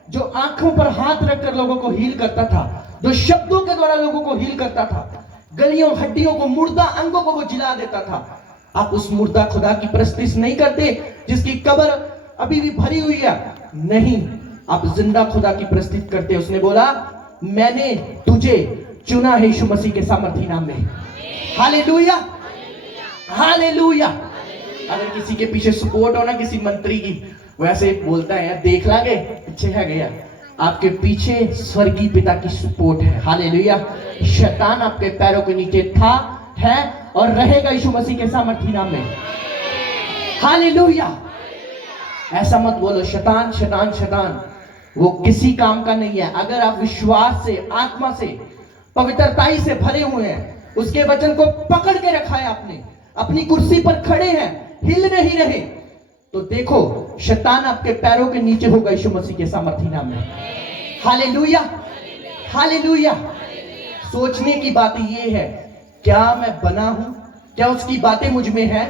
जो आंखों पर हाथ रखकर लोगों को हील करता था, जो शब्दों के द्वारा लोगों को हील करता था, गलियों हड्डियों को, मुर्दा अंगों को वो जिला देता था। आप उस मुर्दा खुदा की परस्तिश नहीं करते जिसकी कब्र अभी भी भरी हुई है, नहीं, आप जिंदा खुदा की परस्तिश करते। उसने बोला मैंने तुझे चुना है यीशु मसीह के सामर्थी नाम में। Hallelujah, hallelujah. अगर किसी के पीछे सपोर्ट हो ना किसी मंत्री की, वैसे बोलता है यार देख लागे पीछे है गया, आपके पीछे स्वर्गीय पिता की सपोर्ट है। हालेलुया। शैतान आपके पैरों के नीचे था, है और रहेगा यीशु मसीह के सामर्थी नाम में। हालेलुया। ऐसा मत बोलो शैतान शैतान शैतान, वो किसी काम का नहीं है। अगर आप विश्वास से, आत्मा से, पवित्रताई से भरे हुए हैं, उसके वचन को पकड़ के रखा है आपने, अपनी कुर्सी पर खड़े हैं, हिल नहीं रहे, तो देखो शैतान आपके पैरों के नीचे होगा यीशु मसीह के सामर्थी नाम में। Hallelujah, hallelujah. सोचने की बात ये है क्या मैं बना हूं, क्या उसकी बातें मुझ में है?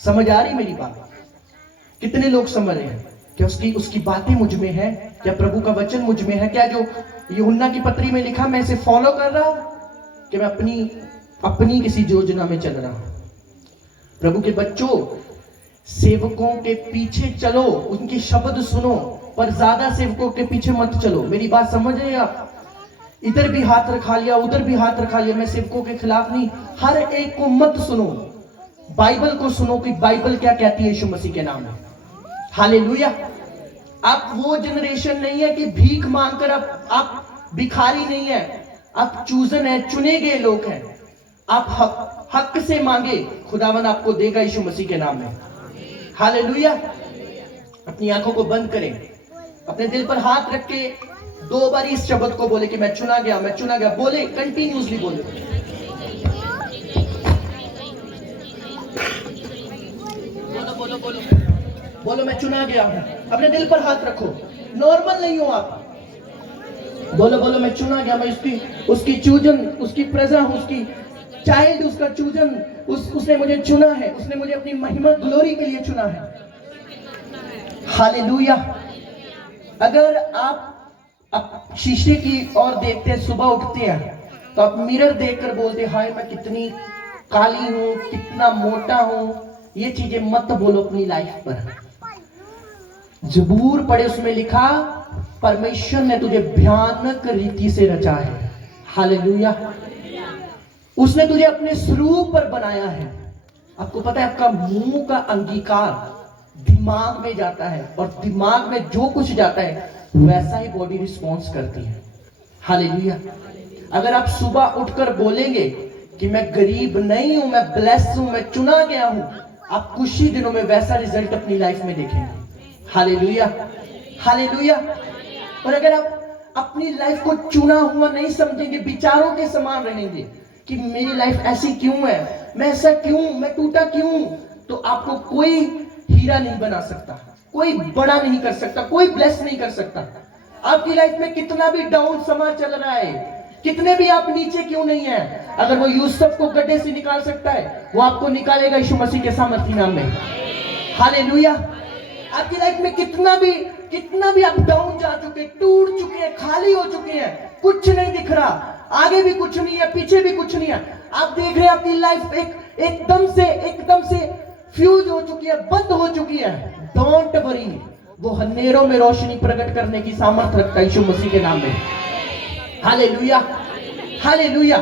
समझ आ रही मेरी बात? कितने लोग समझ रहे हैं? क्या उसकी बातें मुझ में है? क्या प्रभु का वचन मुझ में है? क्या जो यूहन्ना की पत्री में लिखा मैं इसे फॉलो कर रहा हूं कि मैं अपनी किसी योजना में चल रहा हूं? प्रभु के बच्चों, सेवकों के पीछे चलो, उनके शब्द सुनो, पर ज्यादा सेवकों के पीछे मत चलो। मेरी बात समझ रहे हैं आप? इधर भी हाथ रखा लिया, उधर भी हाथ रखा लिया। मैं सेवकों के खिलाफ नहीं, हर एक को मत सुनो, बाइबल को सुनो कि बाइबल क्या कहती है यीशु मसीह के नाम में। हालेलुया। आप वो जनरेशन नहीं है कि भीख मांगकर आप भिखारी नहीं है, आप चूजन है, चुने गए लोग हैं। आप हक से मांगे, खुदावन आपको देगा यीशु मसीह के नाम में। हालेलुया। अपनी आंखों को बंद करें, अपने दिल पर हाथ रख के 2 बार इस शब्द को बोले कि मैं चुना गया, मैं चुना गया। बोले, कंटिन्यूसली बोले। बोलो बोलो बोलो बोलो, मैं चुना गया हूं। अपने दिल पर हाथ रखो, नॉर्मल नहीं हो आप। बोलो बोलो, मैं चुना गया, मैं उसकी चूजन, उसकी प्रजा हूं, उसकी चाइल्ड, उसका चूजन, उसने मुझे चुना है, उसने मुझे अपनी महिमा ग्लोरी के लिए चुना है। हालेलुया। अगर आप शीशे की ओर देखते हैं, सुबह उठते हैं तो आप मिरर देखकर बोलते हाय मैं कितनी काली हूं, कितना मोटा हूं। ये चीजें मत बोलो अपनी लाइफ पर। जबूर पढ़े, उसमें लिखा परमेश्वर ने तुझे भयानक रीति से रचा है। हालेलुया। उसने तुझे अपने स्वरूप पर बनाया है। आपको पता है आपका मुंह का अंगीकार दिमाग में जाता है और दिमाग में जो कुछ जाता है वैसा ही बॉडी रिस्पॉन्स करती है। हालेलुया। अगर आप सुबह उठकर बोलेंगे कि मैं गरीब नहीं हूं, मैं ब्लेस हूं, मैं चुना गया हूं, आप कुछ ही दिनों में वैसा रिजल्ट अपनी लाइफ में देखेंगे। Hallelujah, hallelujah. और अगर आप अपनी लाइफ को चुना हुआ नहीं समझेंगे, विचारों के समान रहेंगे कि मेरी लाइफ ऐसी क्यों है, मैं ऐसा क्यों, मैं टूटा क्यों, तो आपको कोई हीरा नहीं बना सकता, कोई बड़ा नहीं कर सकता, कोई ब्लेस नहीं कर सकता। आपकी लाइफ में कितना भी डाउन समा चल रहा है, कितने भी आप नीचे क्यों नहीं है, अगर वो यूसुफ को गड्ढे से निकाल सकता है, वो आपको निकालेगा यीशु मसीह के सामर्थी नाम में। हालेलुया। आपकी लाइफ में कितना भी आप डाउन जा चुके, टूट चुके हैं, खाली हो चुके हैं, कुछ नहीं दिख रहा, आगे भी कुछ नहीं है, पीछे भी कुछ नहीं है, आप देख रहे हैं आपकी लाइफ एकदम से फ्यूज हो चुकी है, बंद हो चुकी है। डोंट वरी, वो अंधेरों में रोशनी प्रकट करने की सामर्थ्य रखता है यीशु मसीह के नाम में। Hallelujah, hallelujah.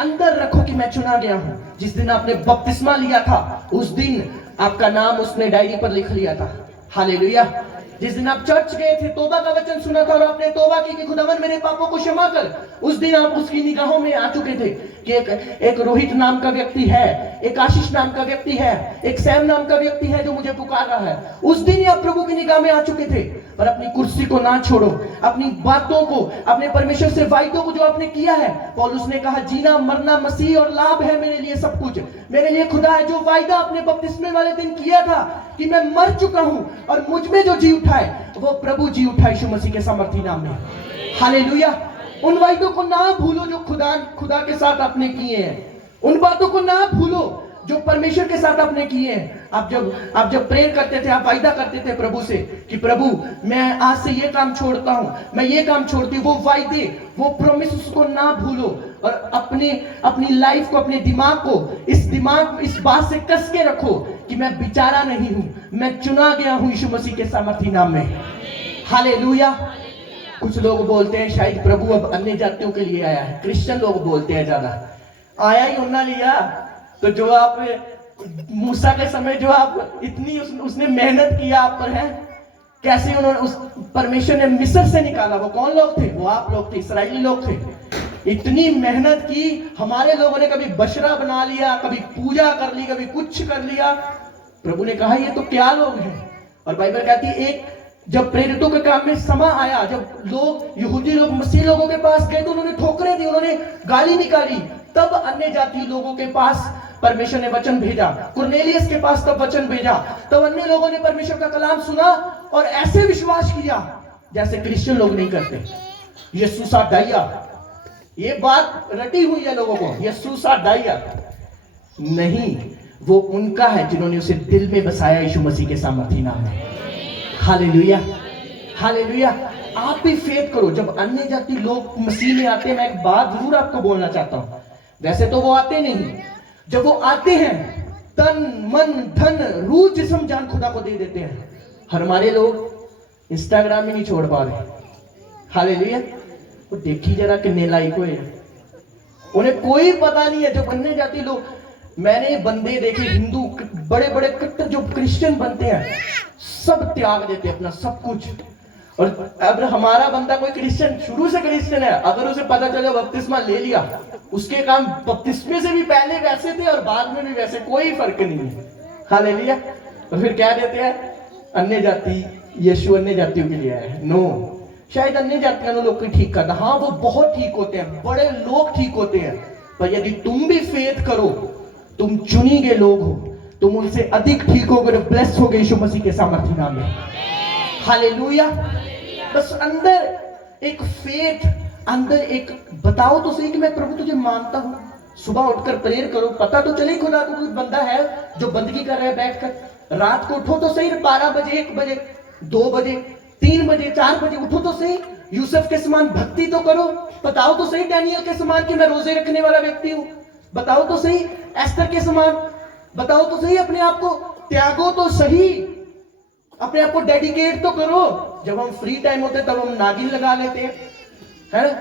अंदर रखो कि मैं चुना गया हूं। जिस दिन आपने बपतिस्मा लिया था उस दिन आपका नाम उसने डायरी पर लिख लिया था। हालेलुया। जिस दिन आप चर्च गए थे, तौबा का वचन सुना था और आपने तौबा की कि खुदावन मेरे पापों को क्षमा कर, उस दिन आप उसकी निगाहों में आ चुके थे कि एक रोहित नाम का व्यक्ति है, एक आशीष नाम का व्यक्ति है, एक सैम नाम का व्यक्ति है जो मुझे पुकार रहा है। उस दिन ही आप प्रभु की निगाह में आ चुके थे। पर अपनी कुर्सी को ना छोड़ो, अपनी बातों को, अपने परमेश्वर से वायदों को जो आपने किया है। पौलुस ने कहा जीना मरना मसीह और लाभ है मेरे लिए, सब कुछ मेरे लिए खुदा है। जो वायदा आपने बपतिस्मे वाले दिन किया था कि मैं मर चुका हूं और मुझ में जो जी उठाए वो प्रभु जी उठाए यीशु मसीह के सामर्थी नाम में। हालेलुया। उन वायदों को ना भूलो जो खुदा के साथ आपने किए हैं। उन बातों को ना भूलो जो परमेश्वर के साथ आपने किए हैं। आप जब प्रेयर करते थे, आप वायदा करते थे प्रभु से कि प्रभु मैं आज से ये काम छोड़ता हूं, मैं ये काम छोड़ती हूं। वो वायदे, वो प्रॉमिस को ना भूलो और अपनी लाइफ को, अपने दिमाग को इस बात से कस के रखो कि मैं बेचारा नहीं हूं, मैं चुना गया हूं यीशु मसीह के सामर्थी नाम में। हालेलुया। कुछ लोग बोलते हैं शायद प्रभु अब अन्य जातियों के लिए आया है। क्रिश्चियन लोग बोलते हैं ज्यादा, आया ही होना लिया। तो जो आप मूसा के समय जो आप इतनी उसने मेहनत किया आप पर है, कैसे उन्होंने उस परमेश्वर ने मिस्र से निकाला, वो कौन लोग थे? वो आप लोग थे, इस्राएली लोग थे। इतनी मेहनत की, हमारे लोगों ने कभी बशरा बना लिया, कभी पूजा कर ली, कभी कुछ कर लिया। प्रभु ने कहा ये तो क्या लोग हैं। और बाइबल कहती है एक जब प्रेरितों के काम में समय आया, जब लोग यहूदी लोग मसीह लोगों के पास गए तो उन्होंने ठोकरें दी, उन्होंने गाली निकाली। तब अन्य जाति लोगों के पास परमेश्वर ने वचन भेजा, कुरनेलियस के पास तब वचन भेजा। तब अन्य लोगों ने परमेश्वर का कलाम सुना और ऐसे विश्वास किया जैसे क्रिश्चियन लोग नहीं करते। यीशु सा डाइया, ये बात रटी हुई है लोगों को, यीशु सा डाइया नहीं, वो उनका है जिन्होंने उसे दिल में बसाया यीशु मसीह के सामर्थी नाम में। Hallelujah, hallelujah. आप भी फेथ करो। जब अन्य जाति लोग मसीह में आते हैं, मैं एक बात जरूर आपको बोलना चाहता हूं। वैसे तो वो आते नहीं, जब वो आते हैं तन मन धन रूह जिस्म जान खुदा को दे देते हैं। हमारे लोग इंस्टाग्राम ही नहीं छोड़ पा रहे। हालेलुया। वो देखी जरा कितने लाइक हुए, उन्हें कोई पता नहीं है। जो अन्य जाति लोग, मैंने बंदे देखे हिंदू बड़े बड़े कट्टर जो क्रिश्चियन बनते हैं, सब त्याग देते अपना सब कुछ। और अब हमारा बंदा कोई क्रिश्चियन, शुरू से क्रिश्चियन है, अगर उसे पता चले बपतिस्मा ले लिया, उसके काम बपतिस्मे से भी पहले वैसे थे और बाद में भी वैसे, कोई फर्क नहीं है। हालेलुया। तो फिर क्या देते हैं? अन्य जाति, यीशु अन्य जातियों के लिए आया है। नो, शायद अन्य जातियों लोग ठीक करता, हाँ वो बहुत ठीक होते हैं, बड़े लोग ठीक होते हैं। पर यदि तुम भी फेथ करो, तुम चुनी गए लोग हो, तुम उनसे अधिक ठीक होगे, ब्लेस्ड होगे यीशु मसीह के सामर्थी नाम में। हालेलुया। बस अंदर एक फेथ, अंदर एक बताओ तो सही कि मैं प्रभु तुझे मानता हूं। सुबह उठकर प्रेयर करो, पता तो चले खुदा को कोई बंदा है जो बंदगी कर रहा है बैठकर। रात को उठो तो सही, 12 बजे, 1 बजे, 2 बजे, 3 बजे, 4 बजे उठो तो सही। यूसुफ के समान भक्ति तो करो। बताओ तो सही डैनियल के समान कि मैं रोजे रखने वाला व्यक्ति हूं। बताओ तो सही एस्तर के समान। बताओ तो सही, अपने आप को त्यागो तो सही, अपने आप को डेडिकेट तो करो। जब हम फ्री टाइम होते तब हम नागिन लगा लेते हैं, है ना?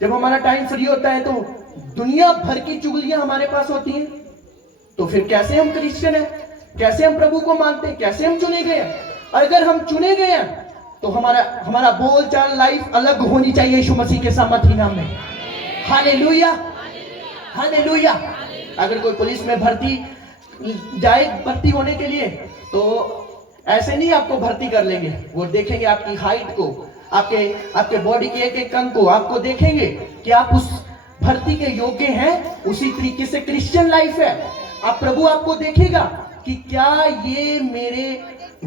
जब हमारा टाइम फ्री होता है तो दुनिया भर की चुगलियां हमारे पास होती हैं। तो फिर कैसे हम क्रिश्चियन हैं? कैसे हम प्रभु को मानते हैं? कैसे हम चुने गए हैं? अगर हम चुने गए हैं तो हमारा बोल चाल लाइफ अलग होनी चाहिए यीशु मसीह के सामर्थी नाम में। Hallelujah, hallelujah. अगर कोई पुलिस में भर्ती जाए, भर्ती होने के लिए, तो ऐसे नहीं आपको भर्ती कर लेंगे। वो देखेंगे आपकी हाइट को, आपके बॉडी के एक एक अंग को, आपको देखेंगे कि आप उस भर्ती के योग्य हैं। उसी तरीके से क्रिश्चियन लाइफ है। आप प्रभु आपको देखेगा कि क्या ये मेरे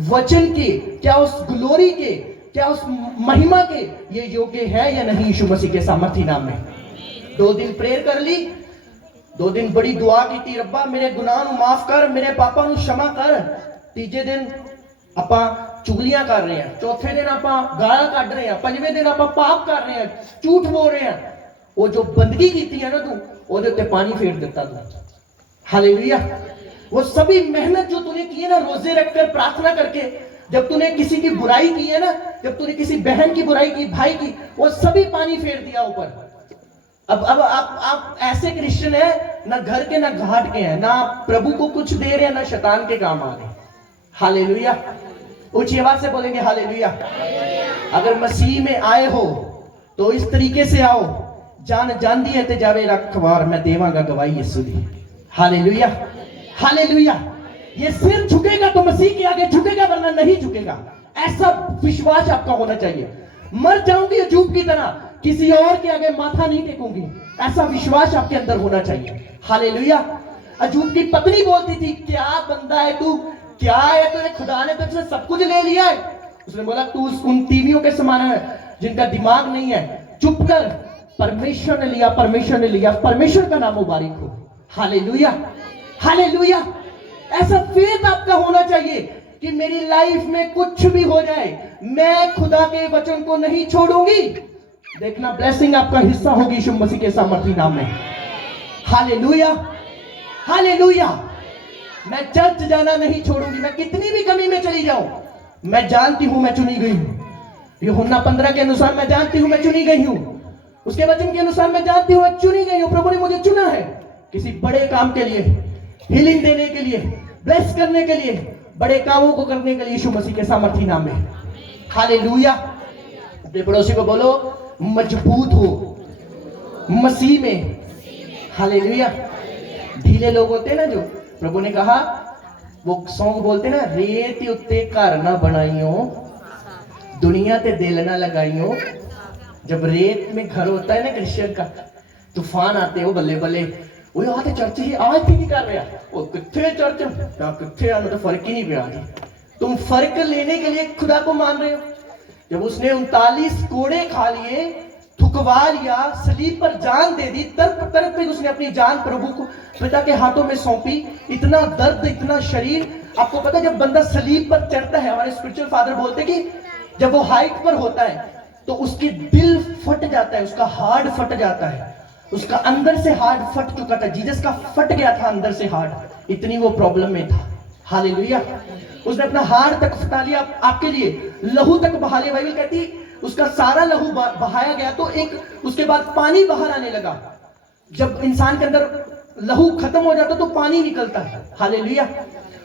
वचन के, क्या उस ग्लोरी के, क्या उस महिमा के ये योग्य है या नहीं यीशु मसीह के सामर्थी नाम में। 2 दिन प्रेयर कर ली, 2 दिन बड़ी दुआ की थी, रब्बा मेरे गुनाह ਨੂੰ माफ कर, मेरे पापा ਨੂੰ क्षमा कर। तीजे दिन ਆਪਾਂ चुगलियां कर रहे हैं, चौथे दिन ਆਪਾਂ गाला ਕੱਢ रहे हैं, 5वें दिन ਆਪਾਂ पाप कर रहे हैं, झूठ बोल रहे हैं। वो जो बंदगी की है ना तू, ਉਹਦੇ ਉੱਤੇ पानी फेर ਦਿੱਤਾ तू। हालेलुया। वो सभी मेहनत जो तूने की है ना, रोजे रखकर प्रार्थना करके, जब तूने किसी की बुराई की है ना, जब तूने किसी बहन की बुराई की, भाई की, वो सभी पानी फेर दिया ऊपर। अब आप ऐसे क्रिश्चियन है, ना घर के ना घाट के हैं, ना प्रभु को कुछ दे रहे हैं, ना शैतान के काम आ रहे। हालेलुया। ऊंची आवाज से बोलेंगे हालेलुया। अगर मसीह में आए हो तो इस तरीके से आओ, जान जानती है ते जावे रखवार, मैं देवांगा गवाही यीशु दी। Hallelujah, hallelujah. ये सिर झुकेगा तो मसीह के आगे झुकेगा, वरना नहीं झुकेगा। ऐसा विश्वास आपका होना चाहिए। मर जाऊंगी अजूब की तरह, किसी और के आगे माथा नहीं टेकूंगी, ऐसा विश्वास आपके अंदर होना चाहिए। हालेलुया। अजूब की पत्नी बोलती थी, क्या बंदा है तू, क्या है तुझे, खुदा ने तुझसे सब कुछ ले लिया है। उसने बोला, तू उन टीवियों के समान है जिनका दिमाग नहीं है, चुप कर, परमेश्वर ने लिया, परमेश्वर ने लिया, परमेश्वर का नाम मुबारक हो। Hallelujah, hallelujah. ऐसा फेथ आपका होना चाहिए कि मेरी लाइफ में कुछ भी हो जाए, मैं खुदा के वचन को नहीं छोड़ूंगी। देखना, ब्लेसिंग आपका हिस्सा होगी यीशु मसीह के सामर्थी नाम में। Hallelujah, hallelujah. मैं चर्च जाना नहीं छोड़ूंगी, मैं कितनी भी कमी में चली जाऊं, मैं जानती हूं मैं चुनी गई हूं। यूहन्ना 15 के अनुसार मैं जानती हूं मैं चुनी गई हूं। उसके वचन के अनुसार मैं जानती हूं मैं चुनी गई हूं। प्रभु ने मुझे चुना है किसी बड़े काम के लिए, हीलिंग देने के लिए, ब्लेस करने के लिए, बड़े कामों को करने के लिए यीशु मसीह के सामर्थी नाम में। हालेलुया। अपने पड़ोसी को बोलो, मजबूत हो मसीह में। हालेलुया। ढीले लोग होते हैं ना, जो प्रभु ने कहा, वो सॉन्ग बोलते ना, रेत उत्ते घर ना बनाइयो, दुनिया ते दिल ना लगाइयो। जब रेत में घर होता है ना क्रिश्चियन का, तूफान आते हो, बल्ले बल्ले, वो आते चर्च ही आज की कर रहा, वो कितने चर्च क्या कितने आने, तो फर्क ही नहीं पिया जी। तुम फर्क लेने के लिए खुदा को मान रहे हो। जब उसने 39 कोड़े खा लिए, थुकवा लिया, सलीब पर जान दे दी, तर्क तर्क पे उसने अपनी जान प्रभु को पिता के हाथों में सौंपी। इतना दर्द, इतना शरीर। आपको पता है जब बंदा सलीब पर चढ़ता है, हमारे स्पिरिचुअल फादर बोलते कि जब वो हाइट पर होता है तो उसके दिल फट जाता है, उसका हार्ट फट जाता है, उसका अंदर से हार्ट फट चुका था। जीसस का फट गया था अंदर से हार्ट, इतनी वो प्रॉब्लम में था। हालेलुया। उसने अपना हार्ट तक फटा लिया आपके लिए, लहू तक बहा लिया। बाइबल कहती है उसका सारा लहू बहाया गया, तो एक उसके बाद पानी बाहर आने लगा। जब इंसान के अंदर लहू खत्म हो जाता तो पानी निकलता है। हालेलुया।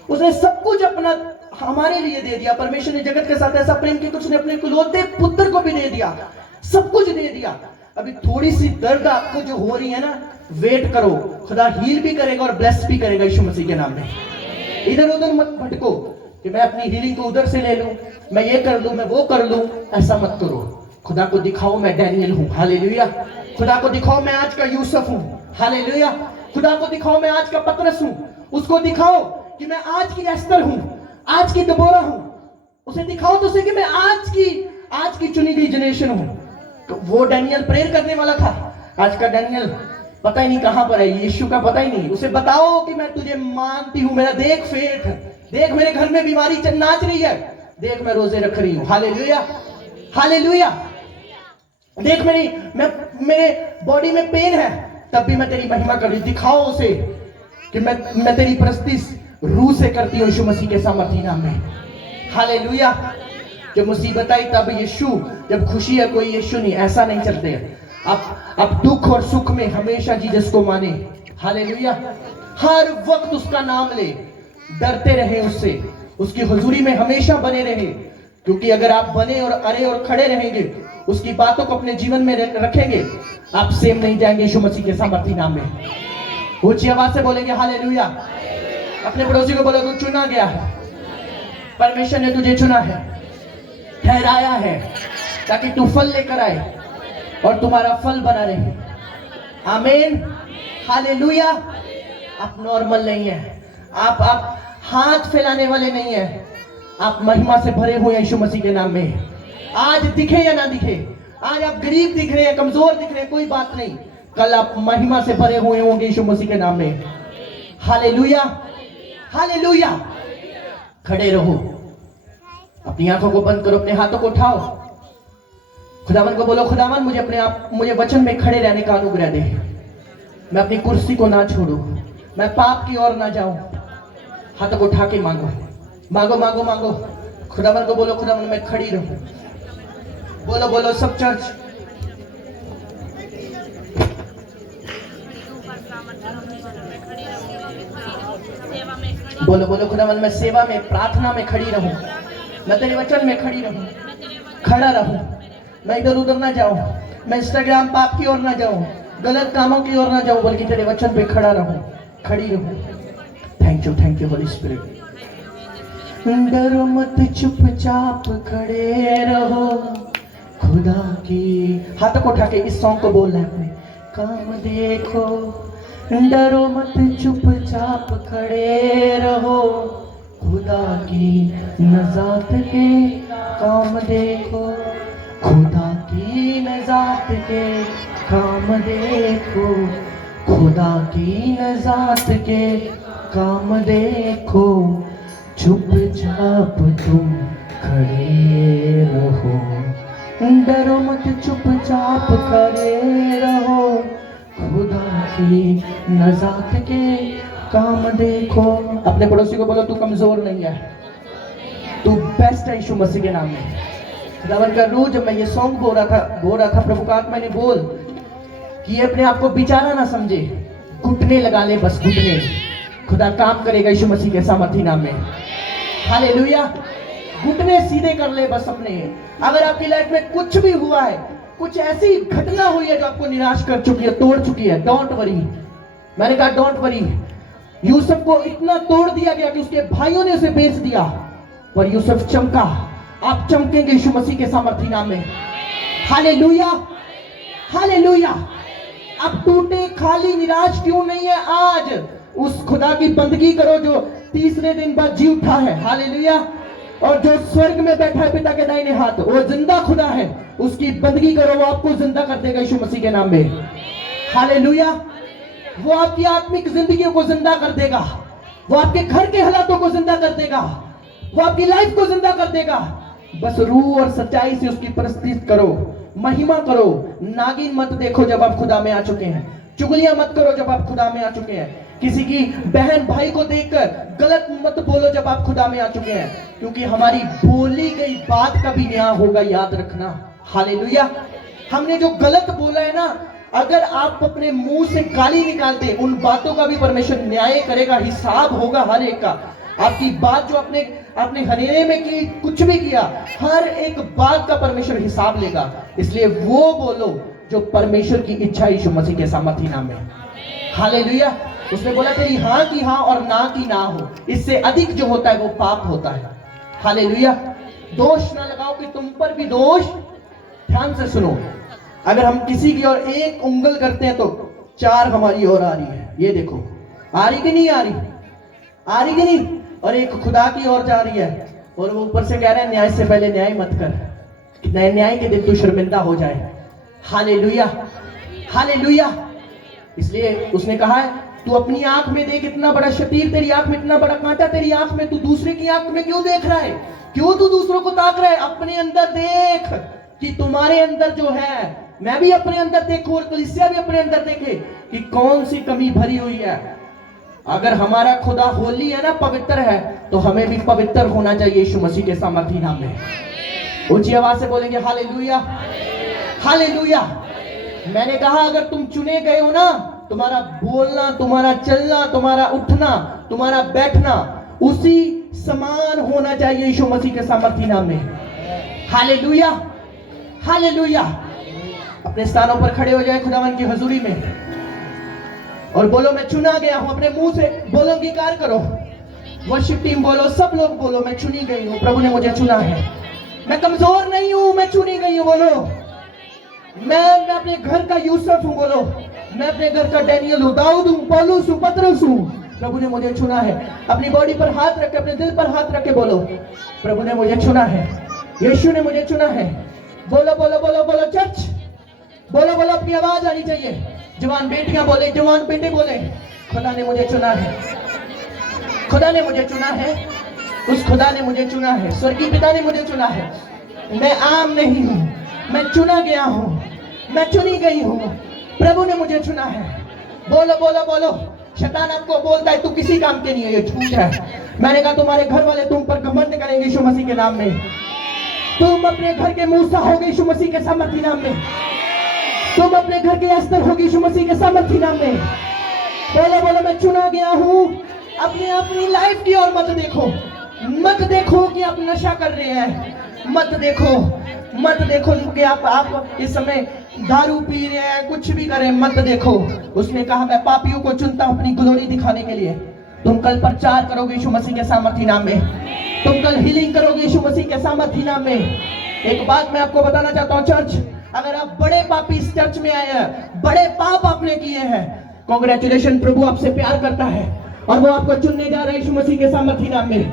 उसने सब कुछ अपना हमारे लिए दे दिया। परमेश्वर ने जगत के साथ ऐसा प्रेम किया कि उसने अपने इकलौते पुत्र को भी दे दिया, सब कुछ दे दिया। अभी थोड़ी सी दर्द आपको जो हो रही है ना, वेट करो, खुदा हील भी करेगा और ब्लेस भी करेगा यीशु मसीह के नाम में। इधर उधर मत भटको कि मैं अपनी हीलिंग को उधर से ले लूं, मैं ये कर लूं, मैं वो कर लूं। ऐसा मत करो। खुदा को दिखाओ मैं डैनियल हूं। हालेलुया। खुदा को दिखाओ मैं आज का यूसुफ हूं। हालेलुया। खुदा को दिखाओ मैं आज का पतरस हूं। उसको दिखाओ कि मैं आज की एस्तर हूं, आज की दबोरा हूं। उसे दिखाओ तो उसे कि मैं आज की चुनी गई जनरेशन हूं। तो वो डैनियल प्रेयर करने वाला था, आज का डैनियल पता ही नहीं कहां पर है, यीशु का पता ही नहीं। उसे बताओ कि मैं तुझे मानती हूं, मेरा देख फेथ, देख मेरे घर में बीमारी नाच रही है, देख मैं रोजे रख रही हूं। Hallelujah, hallelujah. देख मेरे बॉडी में पेन है, तब भी मैं तेरी महिमा कर रही हूं। दिखाओ उसे कि मैं तेरी प्रस्तुति रूह से करती हूं यीशु मसीह के सामर्थी नाम में। हालेलुया। जब मुसीबत आई तब यीशु, जब खुशी है कोई यीशु नहीं, ऐसा नहीं चलते। अब दुख और सुख में हमेशा जीसस को माने। हालेलुया। हर वक्त उसका नाम ले, डरते रहे उससे, उसकी हुजूरी में हमेशा बने रहे। क्योंकि अगर आप बने और अरे और खड़े रहेंगे, उसकी बातों को अपने जीवन में रखेंगे, आप सेम नहीं जाएंगे यीशु मसीह के सामर्थी नाम में। ऊंची आवाज से बोलेंगे हालेलुया। अपने पड़ोसी को बोलो, तू चुना गया है, परमेश्वर ने तुझे चुना है, ठहराया है, ताकि तू फल लेकर आए और तुम्हारा फल बना रहे। आमीन। हालेलुया। आप नॉर्मल नहीं है, आप हाथ फैलाने वाले नहीं है, आप महिमा से भरे हुए यीशु मसीह के नाम में। आज दिखे या ना दिखे, आज आप गरीब दिख रहे हैं, कमजोर दिख रहे हैं, कोई बात नहीं, कल आप महिमा से भरे हुए होंगे यीशु मसीह के नाम में। Hallelujah, hallelujah. खड़े रहो, अपनी आंखों को बंद करो, अपने हाथों को उठाओ, खुदावन को बोलो, खुदावन मुझे वचन में खड़े रहने का अनुग्रह दे। मैं अपनी कुर्सी को ना छोड़ू, मैं पाप की ओर ना जाऊं। हाथ को उठा के मांगो, मांगो मांगो मांगो। खुदावन को बोलो, खुदावन मैं खड़ी रहूं। बोलो बोलो सब चर्च। बोलो बोलो, खुदावन मैं सेवा में, प्रार्थना में खड़ी रहूं, मैं तेरे वचन में खड़ी रहूं, खड़ा रहूं। मैं इधर उधर ना जाऊं, मैं इंस्टाग्राम पाप की ओर ना जाऊं, गलत कामों की ओर ना जाऊं, बल्कि तेरे वचन पे खड़ा रहूं, खड़ी रहूं। Thank you Holi spirit. डरो मत, चुपचाप खड़े रहो खुदा की। हाथों को उठा के इस सॉन्ग को बोलना है अपने। काम देखो, डरो मत, चुपचाप खड़े रहो खुदा की नजात के काम देखो, खुदा की नजात के काम देखो, खुदा की नजात के काम देखो। चुपचाप तुम खड़े रहो, डरो मत, चुपचाप खड़े रहो खुदा की नजात के काम देखो। अपने पड़ोसी को बोलो, तू कमजोर नहीं है, तू बेस्ट है यीशु मसीह के नाम में। खुदावन का रूह, जब मैं ये सॉन्ग बोल रहा था प्रभु का आत्मा ने बोल कि ये अपने आप को बेचारा ना समझे, घुटने लगा ले, बस घुटने। खुदा काम करेगा यीशु मसीह के सामर्थी नाम में। हालेलुया। घुटने सीधे कर ले बस अपने। अगर आपकी लाइफ में कुछ भी हुआ है, कुछ ऐसी घटना हुई है जो आपको निराश कर चुकी है, तोड़ चुकी है, डोंट वरी। मैंने कहा डोंट वरी। यूसुफ को इतना तोड़ दिया गया कि उसके भाइयों ने उसे बेच दिया, पर यूसुफ चमका। आप चमकेंगे यीशु मसीह के सामर्थी नाम में। Hallelujah, hallelujah. आप टूटे, खाली, निराश क्यों नहीं है? आज उस खुदा की बंदगी करो जो तीसरे दिन बाद जी उठा है। हालेलुया। और जो स्वर्ग में बैठा है पिता के दाहिने हाथ, वो जिंदा खुदा है, उसकी बंदगी करो, वो आपको जिंदा कर देगा यीशु मसीह के नाम में। हालेलुया। वो आपकी आत्मिक जिंदगी को जिंदा कर देगा, वो आपके घर के हालातों को जिंदा कर देगा, वो आपकी लाइफ को जिंदा कर देगा। बस रूह और सच्चाई से उसकी परस्तिश करो, महिमा करो। नागिन मत देखो जब आप खुदा में आ चुके हैं, चुगलियां मत करो जब आप खुदा में आ चुके हैं, किसी की बहन भाई को देखकर गलत मत बोलो जब आप खुदा में आ चुके हैं, क्योंकि हमारी बोली गई बात का भी न्याय होगा, याद रखना। हालेलुया। हमने जो गलत बोला है ना, अगर आप अपने मुंह से गाली निकालते, उन बातों का भी परमेश्वर न्याय करेगा, हिसाब होगा हर एक का। आपकी बात जो आपने हनेरे में की, कुछ भी किया, हर एक बात का परमेश्वर हिसाब लेगा। इसलिए वो बोलो जो परमेश्वर की इच्छा यीशु मसीह के सामर्थी नाम में। हालेलुया। उसने बोला तेरी हाँ की हाँ और ना की ना हो, इससे अधिक जो होता है वो पाप होता है। हालेलुया। दोष ना लगाओ कि तुम पर भी दोष। ध्यान से सुनो, अगर हम किसी की ओर एक उंगल करते हैं तो चार हमारी ओर आ रही है। ये देखो, आ रही कि नहीं आ रही? आ रही कि नहीं? और एक खुदा की ओर जा रही है, और वो ऊपर से कह रहे हैं न्याय से पहले न्याय मत कर, न्याय के दिन तू शर्मिंदा हो जाए। Hallelujah, hallelujah. इसलिए उसने कहा है तू अपनी आंख में देख, इतना बड़ा शतीर तेरी आंख में, इतना बड़ा कांटा तेरी आंख में, तू दूसरे की आंख में क्यों देख रहा है? क्यों तू दूसरों को ताक रहा है? अपने अंदर देख कि तुम्हारे अंदर जो है, मैं भी अपने अंदर देखूं और कलीसिया भी अपने अंदर देखे कि कौन सी कमी भरी हुई है। अगर हमारा खुदा होली है ना, पवित्र है, तो हमें भी पवित्र होना चाहिए यीशु मसीह के सामर्थी नाम में। ऊंची आवाज से बोलेंगे हालेलुया, हालेलुया। मैंने कहा अगर तुम चुने गए हो ना, तुम्हारा बोलना, तुम्हारा चलना, तुम्हारा उठना, तुम्हारा बैठना उसी समान होना चाहिए यीशु मसीह के सामर्थी नाम में। Hallelujah, hallelujah. अपने स्थानों पर खड़े हो जाए खुदावन की हजूरी में और बोलो मैं चुना गया हूं। अपने मुंह से बोलो, अंगीकार करो। वर्शिप टीम बोलो, सब लोग बोलो मैं चुनी गई हूं, प्रभु ने मुझे चुना है। मैं कमजोर नहीं हूं, मैं चुनी गई हूं। बोलो मैं अपने घर का यूसुफ हूं। बोलो मैं अपने घर का डैनियल हूं, दाऊद हूं, पौलुस हूं, पतरस हूं। प्रभु ने मुझे चुना है। अपनी बॉडी पर हाथ रख के, अपने दिल पर हाथ रख के बोलो प्रभु ने मुझे चुना है, यीशु ने मुझे चुना है। बोलो बोलो बोलो बोलो चर्च, बोलो बोलो, अपनी आवाज आनी चाहिए। जवान बेटियां बोले, जवान बेटे बोले, खुदा ने मुझे चुना है, खुदा ने मुझे चुना है, उस खुदा ने मुझे चुना है, स्वर्गीय पिता ने मुझे चुना है। मैं आम नहीं हूं, मैं चुना गया हूं, मैं चुनी गई हूं, प्रभु ने मुझे चुना है। बोलो बोलो बोलो, शैतान आपको बोलता है तू किसी काम के नहीं है, ये झूठ है। मैंने कहा तुम्हारे घर वाले तुम पर घमंड करेंगे यीशु मसीह के नाम में। तुम अपने घर के मूसा होगे यीशु मसीह के सामर्थी नाम में। तुम अपने घर के अस्तर होगे यीशु मसीह के सामर्थी नाम में। बोलो बोलो मैं चुना गया हूँ। अपनी लाइफ की ओर मत देखो, मत देखो कि आप नशा कर रहे हैं, मत देखो कि आप इस समय दारू पी रहे हैं, कुछ भी करें, मत देखो। उसने कहा मैं पापियों को चुनता हूं अपनी ग्लोरी दिखाने के लिए। तुम कल प्रचार करोगे यीशु मसीह के सामर्थी नाम में। तुम कल हीलिंग करोगे यीशु मसीह के सामर्थी नाम में। एक बात मैं आपको बताना चाहता हूं चर्च, अगर आप बड़े पापी इस चर्च में आए हैं, बड़े पाप आपने किए हैं, कांग्रेचुलेशन, प्रभु आपसे प्यार करता है और वो आपको चुनने जा रहा है यीशु मसीह के सामर्थी नाम में।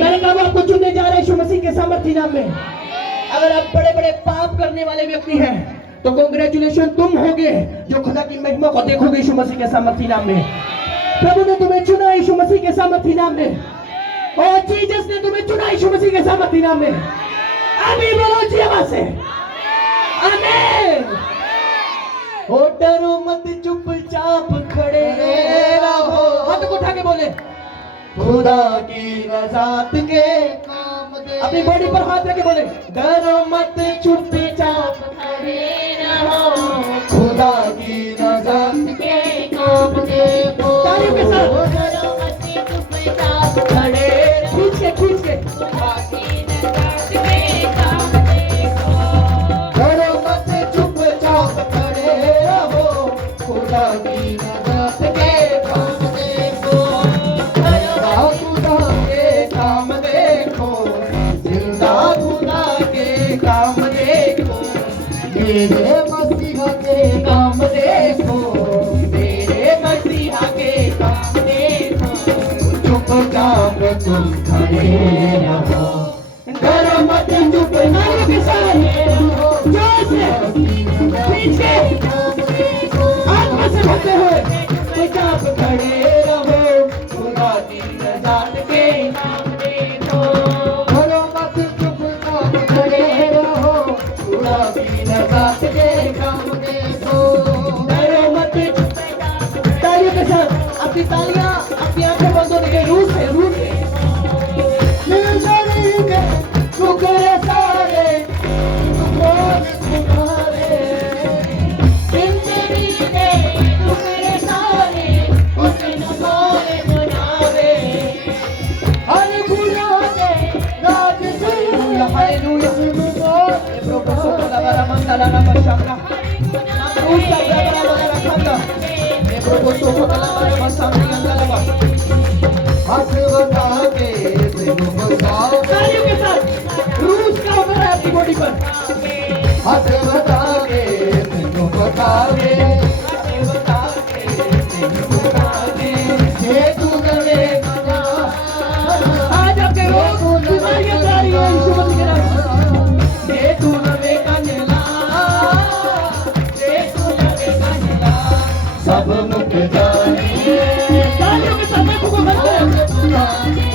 मैंने कहा वो आपको चुनने जा रहा है यीशु मसीह के सामर्थी नाम में। अगर आप बड़े बड़े पाप करने वाले व्यक्ति हैं तो कांग्रेचुलेशन, तुम होगे जो खुदा की महिमा को देखोगे यीशु मसीह के सामर्थी नाम में। प्रभु ने तुम्हें चुना यीशु मसीह के सामर्थी नाम में, और जीसस ने तुम्हें चुना यीशु मसीह के सामर्थी नाम में। आमीन बोलो जी आवाज से, आमीन। ओ डरो मत, चुपचाप खड़े रहो। हाथ को उठा के बोले खुदा की रज़ात के काम दे। अपनी बॉडी पर हाथ रख के बोले डरो मत, चुपचाप खड़े रहो, खुदा की रज़ात के काम देखो। तालियों के साथ डरो मत, चुपचाप खड़े रहो, खींच के खुदा की रज़ात के काम देखो। डरो मत, चुपचाप खड़े रहो, खुदा की रज़ात के काम देखो। खुदा के काम देखो, जिंदा खुदा के काम देखो, मेरे मसीहा के काम देखो, मेरे मसीहा के काम देखो। चुपचाप तुम खड़े रहो, डरो मत, चुप नारों के साथ जोर से पीछे आत्मा से भरते हुए चुपचाप खड़े रहो, खुदा की रज़ात के काम देखो। डरो मत, चुपचाप खड़े रहो, खुदा की रज़ात के काम देखो। डरो मत, तालियों के साथ अपनी तालियां, अपनी आंखें बंद होने के रूह से टुकड़े सारे तुम्हारे, जिंदगी के टुकड़े सारे उसने तुम्हारे बनावे, हर गुनाह के राज हालेलुया हालेलुया। ये प्रोफेसर लगा मंगला लगा शब्द उसका जगह लगा खंडा, ये प्रोफेसर लगा मसामी अंगलवा। हाथ बता के बताओ, तालियों के साथ रूस का उतर है आपकी बॉडी पर। हाथ बता के बतावे, हाथ बता के बतावे, ये तू करे आज आपके रोग बीमारियां जा रही है यीशु मसीह के नाम से। ये तू नवे कंजला, ये तू नवे कंजला, सब मुक जाए। तालियों के साथ आंखों को बंद करें,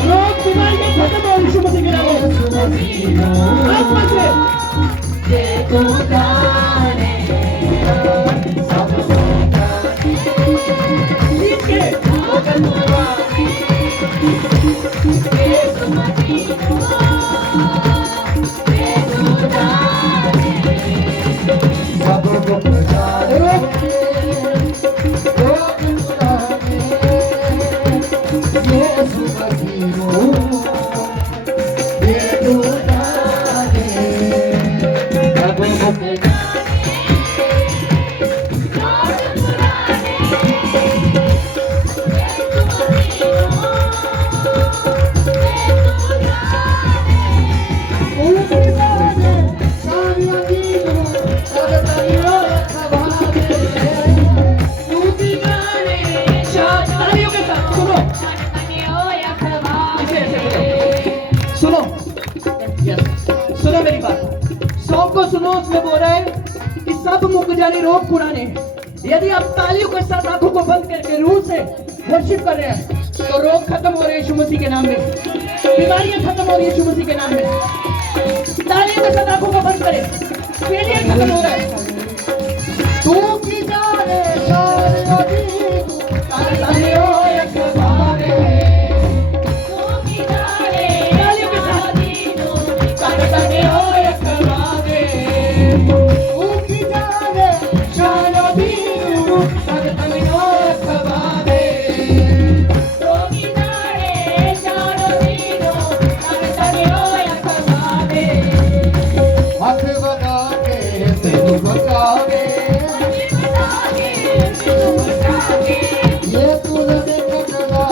रोग बीमारियां खत्म हो यीशु मसीह के नाम में। आत्मा से ये तू जाने सब मुक जाए, ठीक है सुनो मेरी बात, सॉन्ग को सुनो। उसमें बोल रहा है कि सब मुक जाने रोग पुराने। यदि आप तालियों के साथ आंखों को बंद करके रूह से वर्शिप कर रहे हैं तो रोग खत्म हो रहे हैं यीशु मसीह के नाम में, बीमारियां खत्म हो रही है यीशु मसीह के नाम में। तालियों के साथ आंखों को बंद करें, फेलियर खत्म हो रहा है। तू की जाने सारे अजीब तन तन ओ रखवावे तालियों के साथ तन तन ओ रखवावे ऊकी जावे शानो दीनू तन तन ओ रखवावे हाथ बना के तेनू बचावे ये तू लवे कनला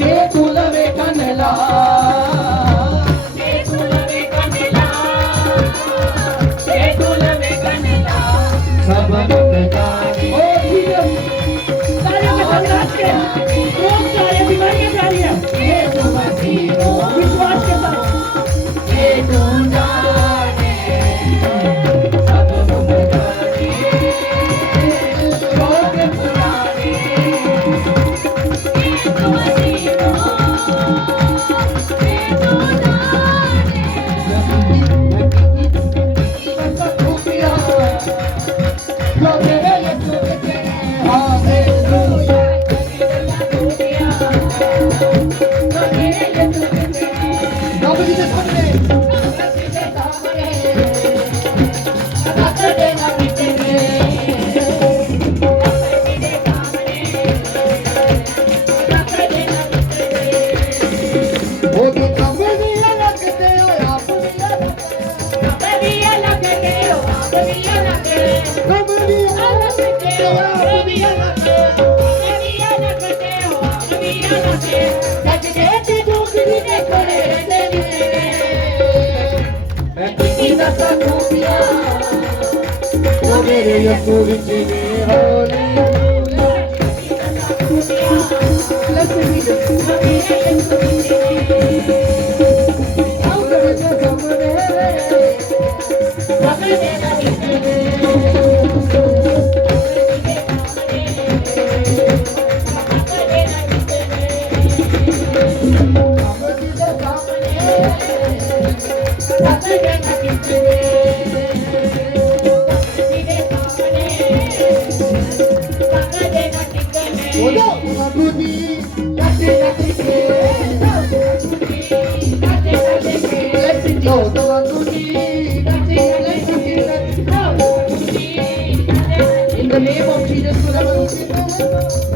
ये तू लवे कनला सब बचावे ओ ये तू मसीहो विश्वास के साथ ये तू जाने सब बचावे रोग पुराने मेरे यीशु विच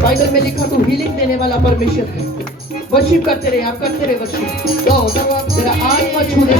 बाइबल में लिखा तो हीलिंग देने वाला परमेश्वर है। वर्शिप करते रहे, आप करते रहे वर्शिप। जरा आत्मा छूने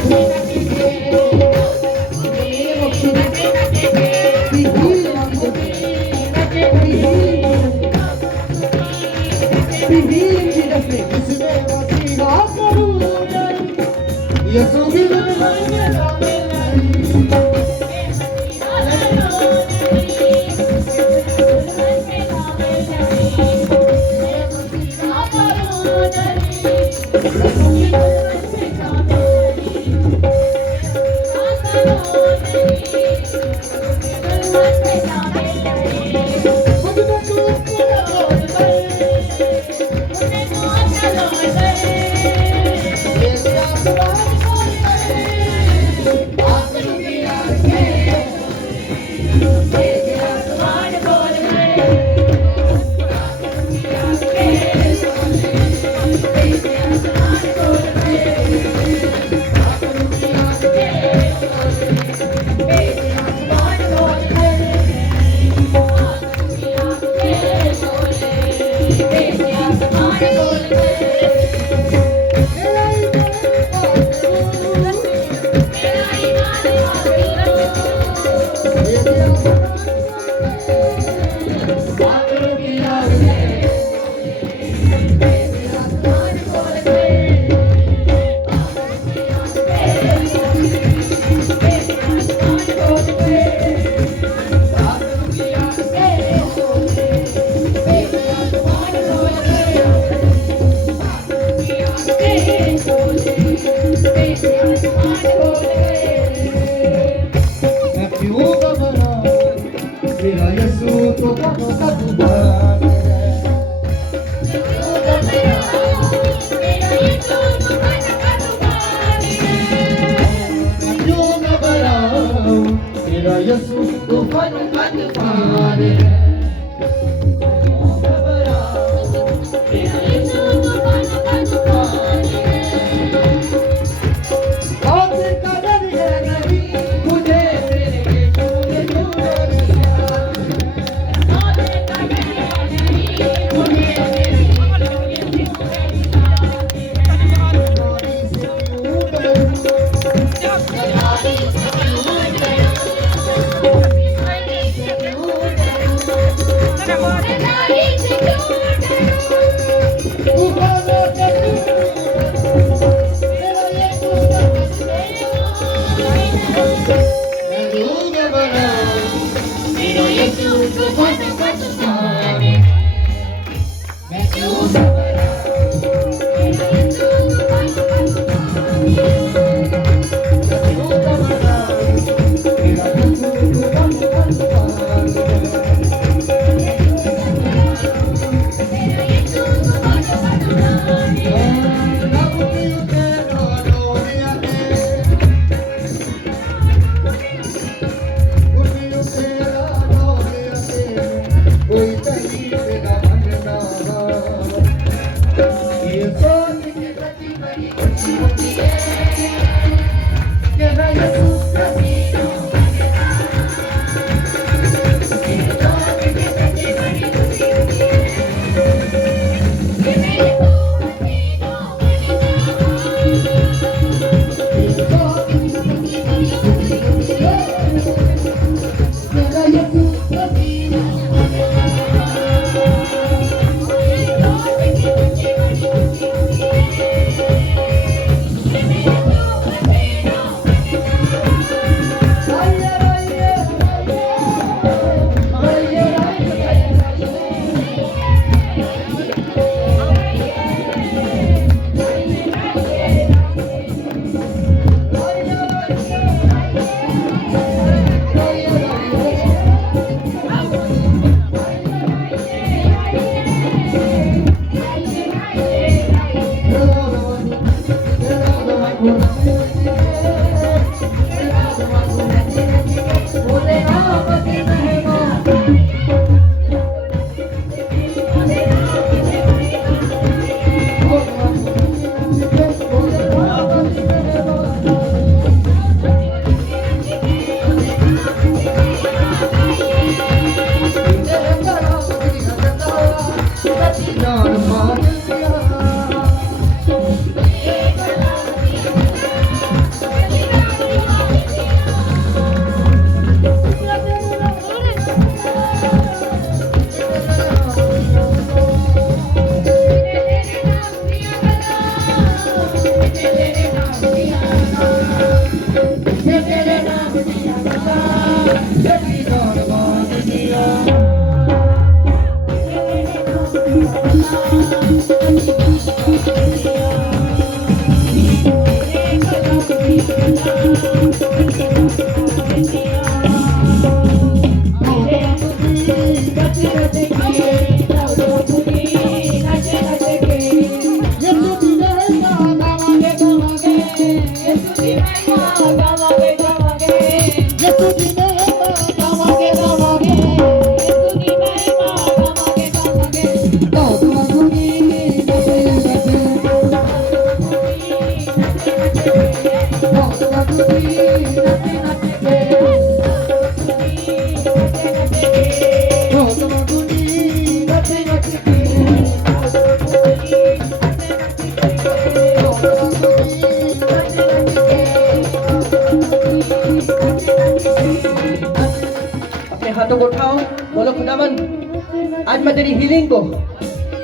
हाथों को उठाओ, बोलो खुदावन आज मैं तेरी हीलिंग को,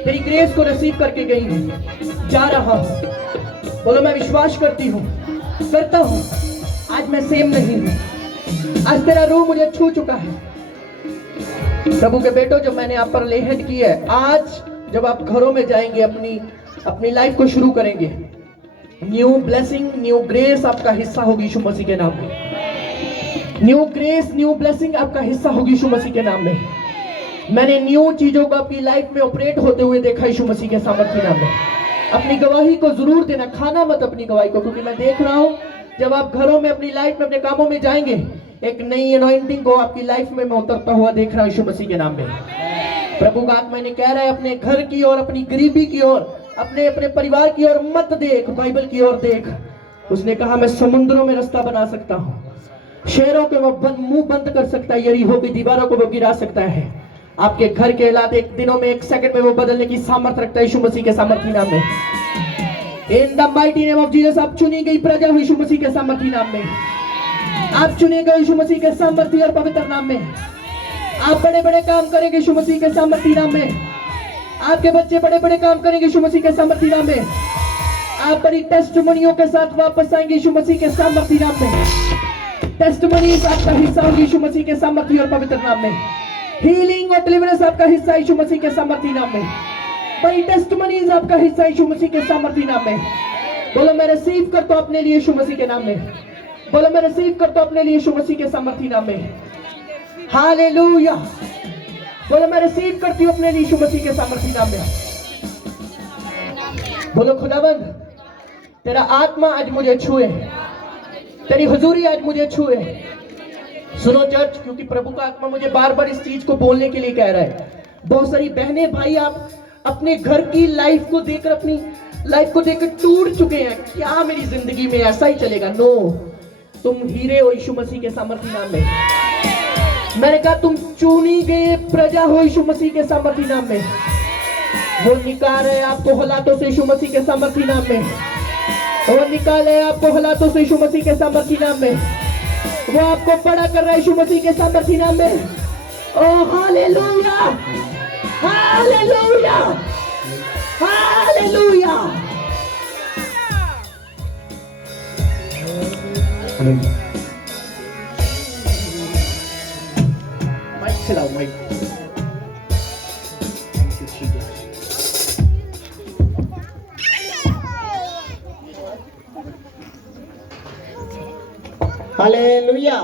तेरी ग्रेस को रिसीव करके गई हूँ, जा रहा हूँ। बोलो मैं विश्वास करती हूँ, करता हूँ, आज मैं सेम नहीं हूँ, आज तेरा रूह मुझे छू चुका है। प्रभु के बेटो, जब मैंने आप पर ले हैंड की है, आज जब आप घरों में जाएंगे, अपनी लाइफ को शुरू करेंगे, न्यू ब्लेसिंग, न्यू ग्रेस आपका हिस्सा होगी यीशु मसीह के नाम में। न्यू ग्रेस, न्यू ब्लेसिंग आपका हिस्सा होगी यीशु मसीह के नाम में। मैंने न्यू चीजों को आपकी लाइफ में ऑपरेट होते हुए देखा यीशु मसीह के सामर्थ्य नाम में। अपनी गवाही को जरूर देना, खाना मत अपनी गवाही को, क्योंकि मैं देख रहा हूं जब आप घरों में, अपनी लाइफ में, अपने कामों में जाएंगे, एक नई अनॉइंटिंग को आपकी लाइफ में मैं उतरता हुआ देख रहा हूं यीशु मसीह के नाम में। प्रभु का आत्मा ने कह रहा है, अपने घर की ओर, अपनी गरीबी की ओर, अपने परिवार की ओर मत देख, बाइबल की ओर देख। उसने कहा मैं समुद्रों में रास्ता बना सकता हूँ, शेरों के वो मुंह बंद कर सकता है, यरीहो की दीवारों को वो गिरा सकता है। आपके घर के हालात एक दिनों में, एक सेकंड में वो बदलने की सामर्थ्य रखता है यीशु मसीह के सामर्थ्य नाम में। In the mighty name of Jesus आप चुनी गई प्रजा हो यीशु मसीह के सामर्थ्य नाम में। आप चुने गए यीशु मसीह के सामर्थ्य और पवित्र नाम में। आप बड़े बड़े काम करेंगे यीशु मसीह के सामर्थ्य नाम में। आपके बच्चे बड़े बड़े काम करेंगे यीशु मसीह के सामर्थ्य नाम में। आप बड़ी टेस्टिमोनियों के साथ वापस आएंगे यीशु मसीह के सामर्थ्य नाम में। टेस्टिमोनीज आपका हिस्सा होगी यीशु मसीह के सामर्थ्य और पवित्र नाम में। हीलिंग और डिलीवरेंस आपका हिस्सा यीशु मसीह के सामर्थ्य नाम में। बड़ी टेस्टिमोनीज आपका हिस्सा यीशु मसीह के सामर्थ्य नाम में। बोलो मैं रिसीव करता हूं अपने लिए यीशु मसीह के नाम में। बोलो मैं रिसीव करता हूं अपने लिए यीशु मसीह के सामर्थ्य नाम में। हालेलुया। बोलो मैं रिसीव करती हूं अपने लिए यीशु मसीह के सामर्थ्य नाम में। बोलो खुदावंद तेरा आत्मा आज मुझे छुए, तेरी हुजूरी आज मुझे छुए। सुनो चर्च, क्योंकि प्रभु का आत्मा मुझे बार बार इस चीज को बोलने के लिए कह रहा है। बहुत सारी बहनें भाई आप अपने घर की लाइफ को देखकर, अपनी लाइफ को देखकर टूट चुके हैं। क्या मेरी जिंदगी में ऐसा ही चलेगा? नो, तुम हीरे हो यीशु मसीह के सामर्थ्य नाम में। मैंने कहा तुम चुनी गए प्रजा हो यीशु मसीह के सामर्थ्य नाम में। वो निकाले आपको हालातों से यीशु मसीह के सामर्थ्य नाम में। वो निकाले आपको हालातों से यीशु मसीह के सामर्थ्य नाम में। वो आपको बड़ा कर रहा है यीशु मसीह के सामर्थ्य नाम में। Oh hallelujah, hallelujah, hallelujah. Mic चलाओ, माइक। हालेलुया।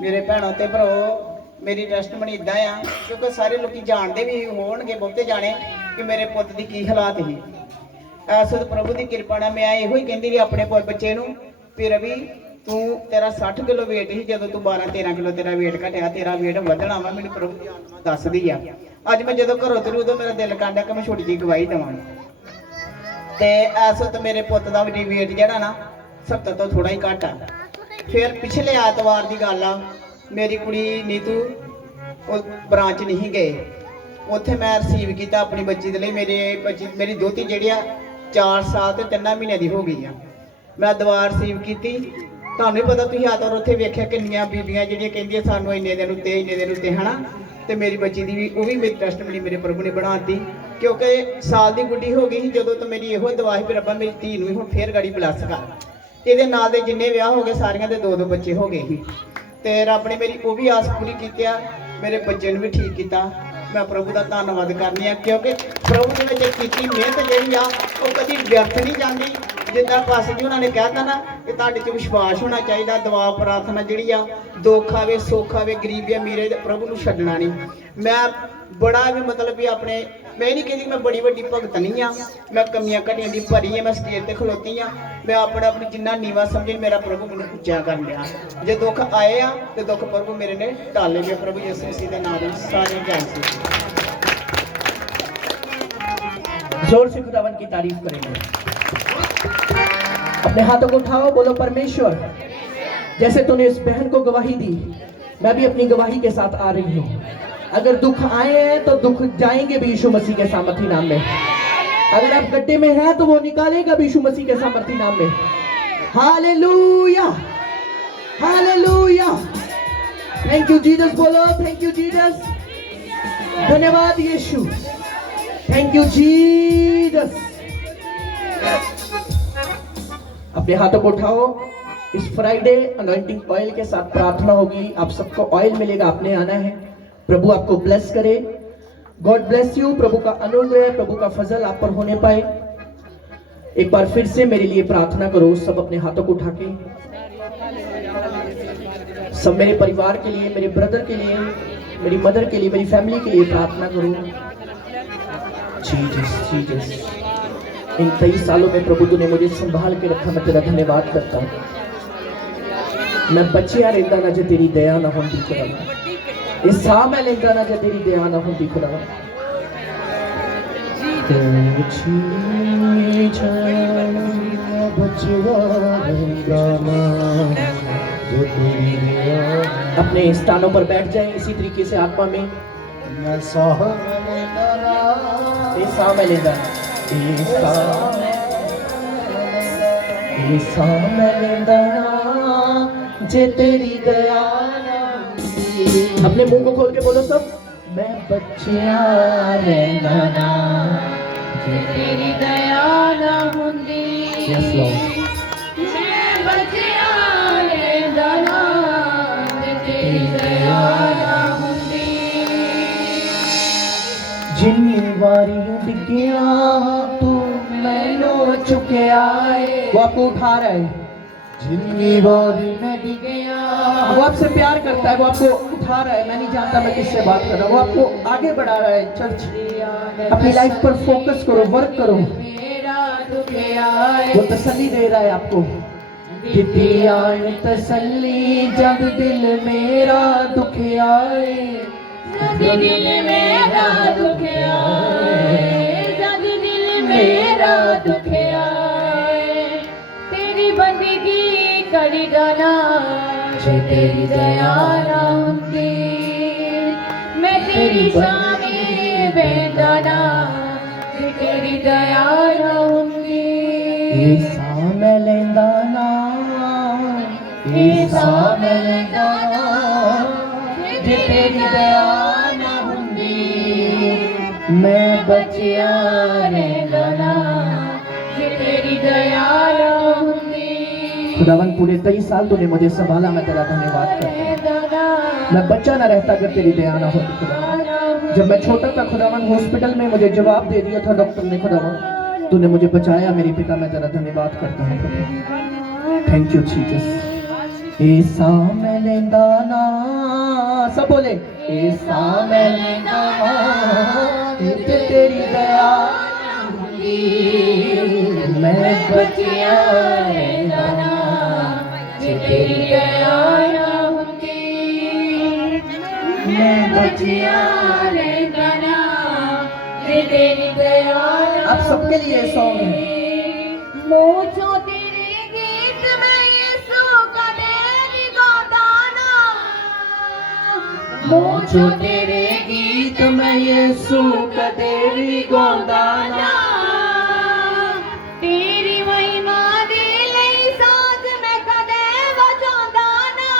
मेरे भैनों ते भराओ, मेरी टेस्टमनी इदां आ, क्योंकि सारे लोग जानते भी होणगे, बहुते जाने कि मेरे पुੱਤ ਦੀ ਕੀ ਹਾਲਾत ही। ऐसे तो प्रभु की कृपा नाल मैं ਇਹੋ ਹੀ ਕਹਿੰਦੀ ਰਹੀ अपने बच्चे ਨੂੰ ਵੀ ਰਵੀ तू तेरा 60 किलो वेट ही, ਜਦੋਂ तू 12-13 किलो तेरा वेट घਟਿਆ, तेरा वेट ਵਧਣਾ ਵਾ, ਮੈਨੂੰ प्रभु ਦੀ आत्मा ਦੱਸਦੀ ਆ। ਅੱਜ मैं ਜਦੋਂ ਘਰੋਂ ਤੁਰੀ ਉਦੋਂ ਮੇਰਾ ਦਿਲ ਕਰਦਾ ਕਿ मैं ਛੋਟੀ ਜਿਹੀ ਗਵਾਹੀ ਦੇਵਾਂ। ਤੇ ਐਸੇ तो मेरे ਪੁੱਤ ਦਾ ਵੀ वेट ਜਿਹੜਾ ਨਾ 70 ਤੋਂ ਥੋੜਾ ਹੀ ਘੱਟ ਆ। फिर पिछले ਐਤਵਾਰ ਦੀ ਗੱਲ ਆ, मेरी कुड़ी नीतू ब्रांच नहीं गए, उत्थे मैं रिसीव किया अपनी बच्ची दे लई। मेरी दोती जिहड़ी आ 4 साल ते 3 महीने दी हो गई आ। मैं दवा रिसीव की, तुहानूं भी पता, तुसीं ऐतवार उत्थे वेखिया किन्नियां बीबियां जिहड़ियां कहिंदियां सानूं इन्ने दिन उत्ते है ना। ते मेरी बच्ची दी भी वो भी मेरी टेस्टमनी मेरे प्रभु ने बनाती, क्योंकि साल दी गुड्डी हो गई जदों तो मेरी इहो दुआ ही, रब्बा मेरी धी नूं हुण फेर गाड़ी ब्लैस कर। ਇਹਦੇ ਨਾਲ ਦੇ जिन्ने ਵਿਆਹ हो गए सारियां दे 2-2 बच्चे हो गए ही। ਤੇ ਰੱਬ ਨੇ ਮੇਰੀ ਉਹ ਵੀ ਆਸ ਪੂਰੀ ਕੀਤੀ ਆ, ਮੇਰੇ ਬੱਚੇ ਨੂੰ ਵੀ ਠੀਕ ਕੀਤਾ। ਮੈਂ ਪ੍ਰਭੂ ਦਾ ਧੰਨਵਾਦ ਕਰਨੀ ਆ, ਕਿਉਂਕਿ ਪ੍ਰਭੂ ਨੇ ਵਿੱਚ ਕੀਤੀ ਮਿਹਨਤ ਜਿਹੜੀ ਆ ਉਹ ਕਦੀ ਵਿਅਰਥ ਨਹੀਂ ਜਾਂਦੀ। ਜਿੱਦਾਂ ਪਾਸੇ ਜੀ ਉਹਨਾਂ ਨੇ ਕਹਿਤਾ ਨਾ ਕਿ ਤੁਹਾਡੇ 'ਚ ਵਿਸ਼ਵਾਸ ਹੋਣਾ ਚਾਹੀਦਾ, ਦੁਆ ਪ੍ਰਾਰਥਨਾ ਜਿਹੜੀ ਆ, ਦੁੱਖ ਆਵੇ ਸੁੱਖ ਆਵੇ ਗਰੀਬ ਆ ਮੇਰੇ ਪ੍ਰਭੂ ਨੂੰ ਛੱਡਣਾ ਨਹੀਂ। ਮੈਂ ਬੜਾ ਵੀ ਮਤਲਬ ਵੀ ਆਪਣੇ, मैं नहीं कहती मैं बड़ी वड्डी भगत नहीं हाँ, मैं कमियां घटियां दी भरी है, मैं स्टेज ते खलोती हाँ। मैं अपना अपनी जिन्ना नीवा समझे मेरा प्रभु मैंने उच्चा कर लिया। जे दुख आए आ तो दुख प्रभु मेरे ने टाले गए। प्रभु यीशु मसीह के नाम में सारे जय से जोर से खुदावन की तारीफ करेंगे। अपने हाथों को उठाओ, बोलो परमेश्वर जैसे तूने इस बहन को गवाही दी, मैं भी अपनी गवाही के साथ आ रही हूँ। अगर दुख आए हैं तो दुख जाएंगे भी यीशु मसीह के सामर्थ्य नाम में। अगर आप गड्ढे में हैं तो वो निकालेगा भी यीशु मसीह के सामर्थ्य नाम में। Hallelujah, hallelujah, thank you Jesus बोलो, थैंक यू जीसस। धन्यवाद यीशु, थैंक यू जीसस। अपने हाथों को उठाओ। इस फ्राइडे अनॉइंटिंग ऑयल के साथ प्रार्थना होगी। आप सबको ऑयल मिलेगा, आपने आना है। प्रभु आपको ब्लेस करे। God bless you. प्रभु का अनुग्रह, प्रभु का फजल आप पर होने पाए। एक बार फिर से मेरे लिए प्रार्थना करो, सब अपने हाथों को उठा के। सब मेरे परिवार के लिए, मेरे ब्रदर के लिए, मेरी मदर के लिए, मेरी फैमिली के लिए प्रार्थना करो। जीसस जीसस, इन 23 सालों में प्रभु तूने मुझे संभाल के रखा, मैं तेरा धन्यवाद करता हूँ। मैं बचिया रहता ना जो तेरी दया ना होती खुदा, इस सा मैं लेता ना जो तेरी दया ना होती खुदा। अपने स्थानों पर बैठ जाएं इसी तरीके से आत्मा में। जे तेरी दया अपने मुंह को खोल के बोलो सब। मैं बच्चिया रहना ना जे तेरी दया ना हुंदी। Yes Lord. मैं बचिया रहंदा ना जे तेरी दया ना हुंदी। जिन्नी वारी डिग्गिया तू मैनू चुकया है। वो आपको उठा रहा है। जिन्नी बारी मैं डिग्गिया, वो आपसे प्यार करता है, वो आपको उठा रहा है। मैं नहीं जानता मैं किससे बात कर रहा हूँ। वो आपको आगे बढ़ा रहा है। चर्च अपनी लाइफ पर फोकस करो, वर्क करो। वो तसल्ली दे रहा है आपको। दिया तसल्ली जब दिल मेरा दुख आए, जब दिल मेरा दुख आए, जब दिल मेरा दुख आए, तेरी बंदगी करी गाना जे तेरी दया ना हुंदी। मैं तेरी शामी बेदाना जे तेरी दया ना हुंदी। ईसा मैं लेंदा ना, ईसा मैं लेंदा ना जे तेरी दया ना हुंदी। मैं बचिया रहंदा ना जे तेरी दया ना हुंदी। खुदावन पूरे 23 साल तूने मुझे संभाला, मैं तेरा धन्यवाद करता हूँ। मैं बच्चा ना रहता अगर तेरी दया ना होती खुदावन। जब मैं छोटा था खुदावन, हॉस्पिटल में मुझे जवाब दे दिया था डॉक्टर ने खुदावन, तूने मुझे बचाया मेरे पिता, मैं तेरा धन्यवाद करता हूँ। Thank you Jesus. ईसा मैं लेंदा ना, सब बोले ईसा मैं लेंदा ना जे तेरी दया मैं बचिया रहंदा ना जे तेरी दया ना हुंदी। मैं बचिया रहंदा ना जे तेरी दया। आप सबके लिए सॉन्ग है। मोचो तेरे गीत में यीशु कदे नहीं गाता ना। मोचो तेरे गीत में यीशु कदे नहीं गाता ना। तेरी महिमा दे लई साज मैं कदे वजांदा ना।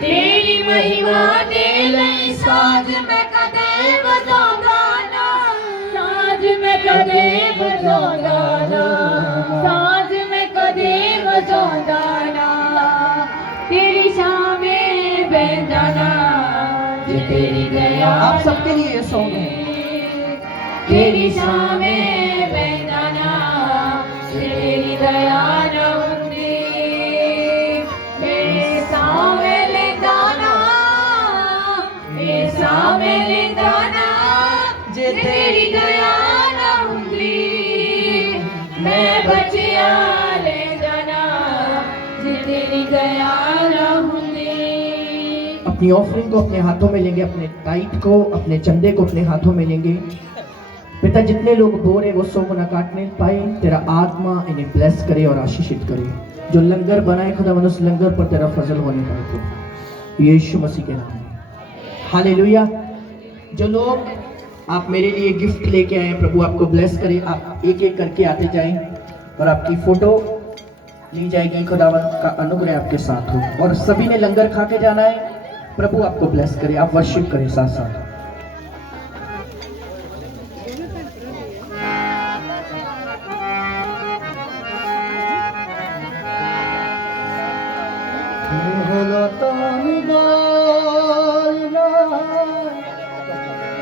तेरी महिमा दे लई साज मैं कदे वजांदा ना। साज मैं कदे वजांदा ना, साज मैं कदे वजांदा ना। तेरी शामे बेंदा ना जे तेरी दया। आप सबके लिए ये सॉन्ग है। तेरी शामे बेंदा ना जे तेरी दया ना हुंदी। तेरे सामे लेंदा ना, तेरे सामे लेंदा ना जे तेरी दया ना हुंदी। मैं बचिया लेंदा ना जे तेरी दया ना हुंदी। अपनी ऑफरिंग को अपने हाथों में लेंगे, अपने टाइट को, अपने चंदे को अपने हाथों में लेंगे। पिता जितने लोग बोर है वो 100 गुना काटने पाए। तेरा आत्मा इन्हें ब्लेस करे और आशीषित करे। जो लंगर बनाए खुदावन उस लंगर पर तेरा फजल होने पाए तो यीशु मसीह के नाम में हालेलुया। जो लोग आप मेरे लिए गिफ्ट लेके आए, प्रभु आपको ब्लेस करे। आप एक एक करके आते जाएं और आपकी फोटो ली जाएगी। खुदावंत का अनुग्रह आपके साथ हो और सभी ने लंगर खा के जाना है। प्रभु आपको ब्लेस करे, आप वर्शिप करें साथ साथ।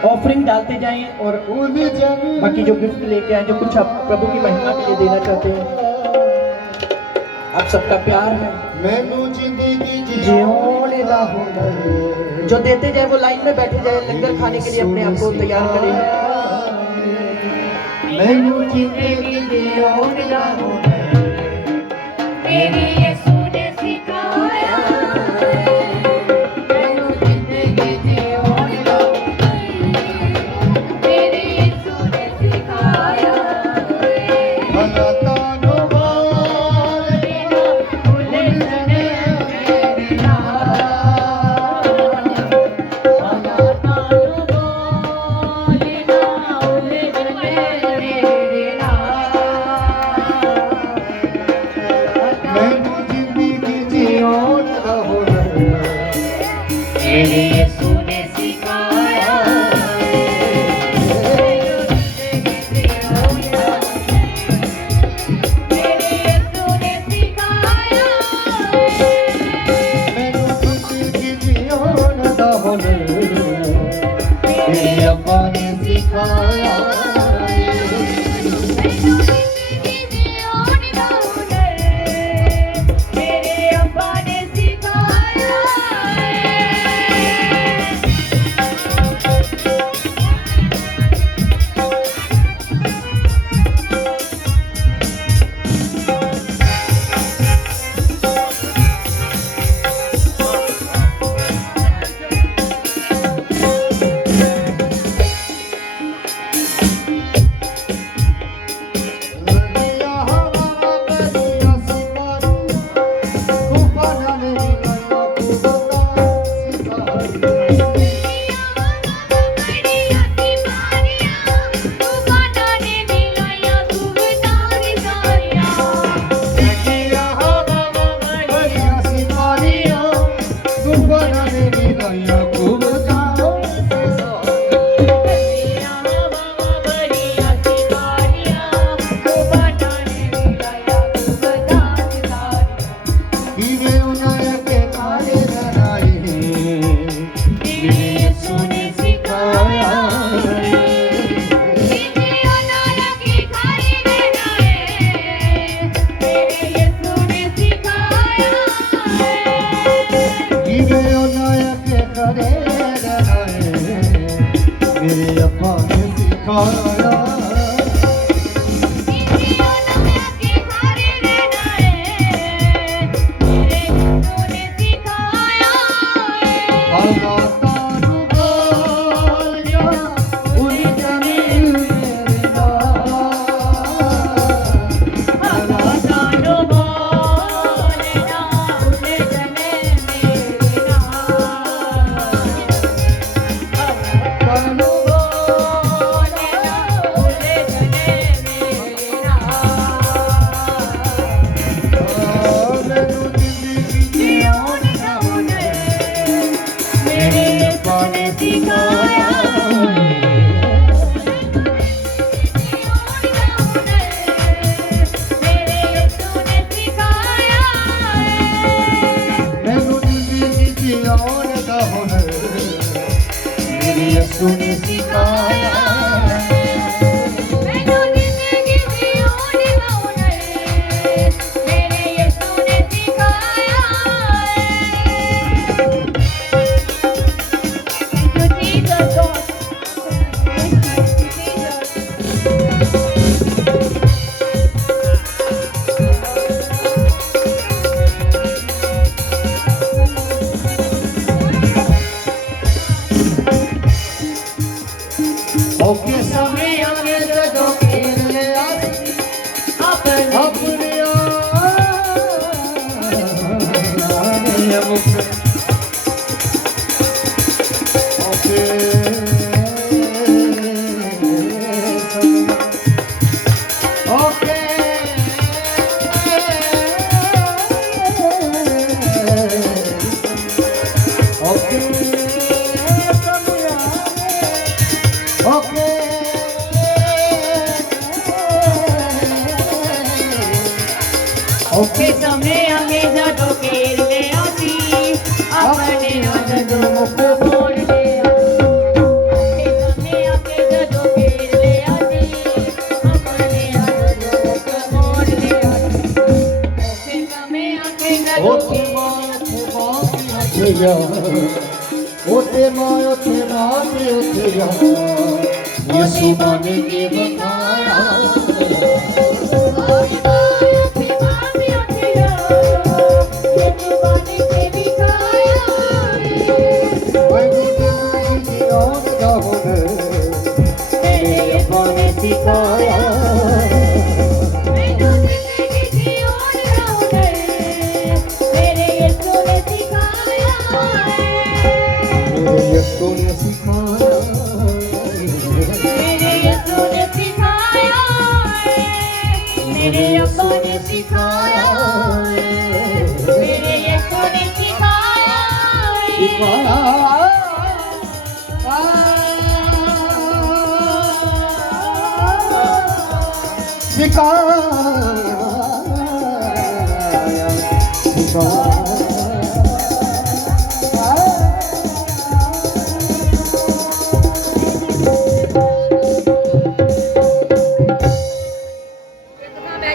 ऑफरिंग डालते जाएं और बाकी जो गिफ्ट लेके आए, जो कुछ आप प्रभु की महिमा के लिए देना चाहते हैं, आप सबका प्यार है। जो देते जाए वो लाइन में बैठे जाए, लंगर खाने के लिए अपने आप को तैयार करें। मेरी यीशु ने सिखाया, मैनू जिंदगी जीऊण दी, मेरे यीशु ने सिखाया, औखे समय आगे जदों घेर लिया सी अपने जदों मुख मोड़ लिया औखे समय आगे जदों घेर लिया सी अपने जदों मुख मोड़ लिया औखे समय आगे जदों ओते माँ यीशु मन के बताया मेरे अब्बा ने सिखाया मेरे यीशु ने सिखाया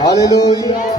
हालेलुया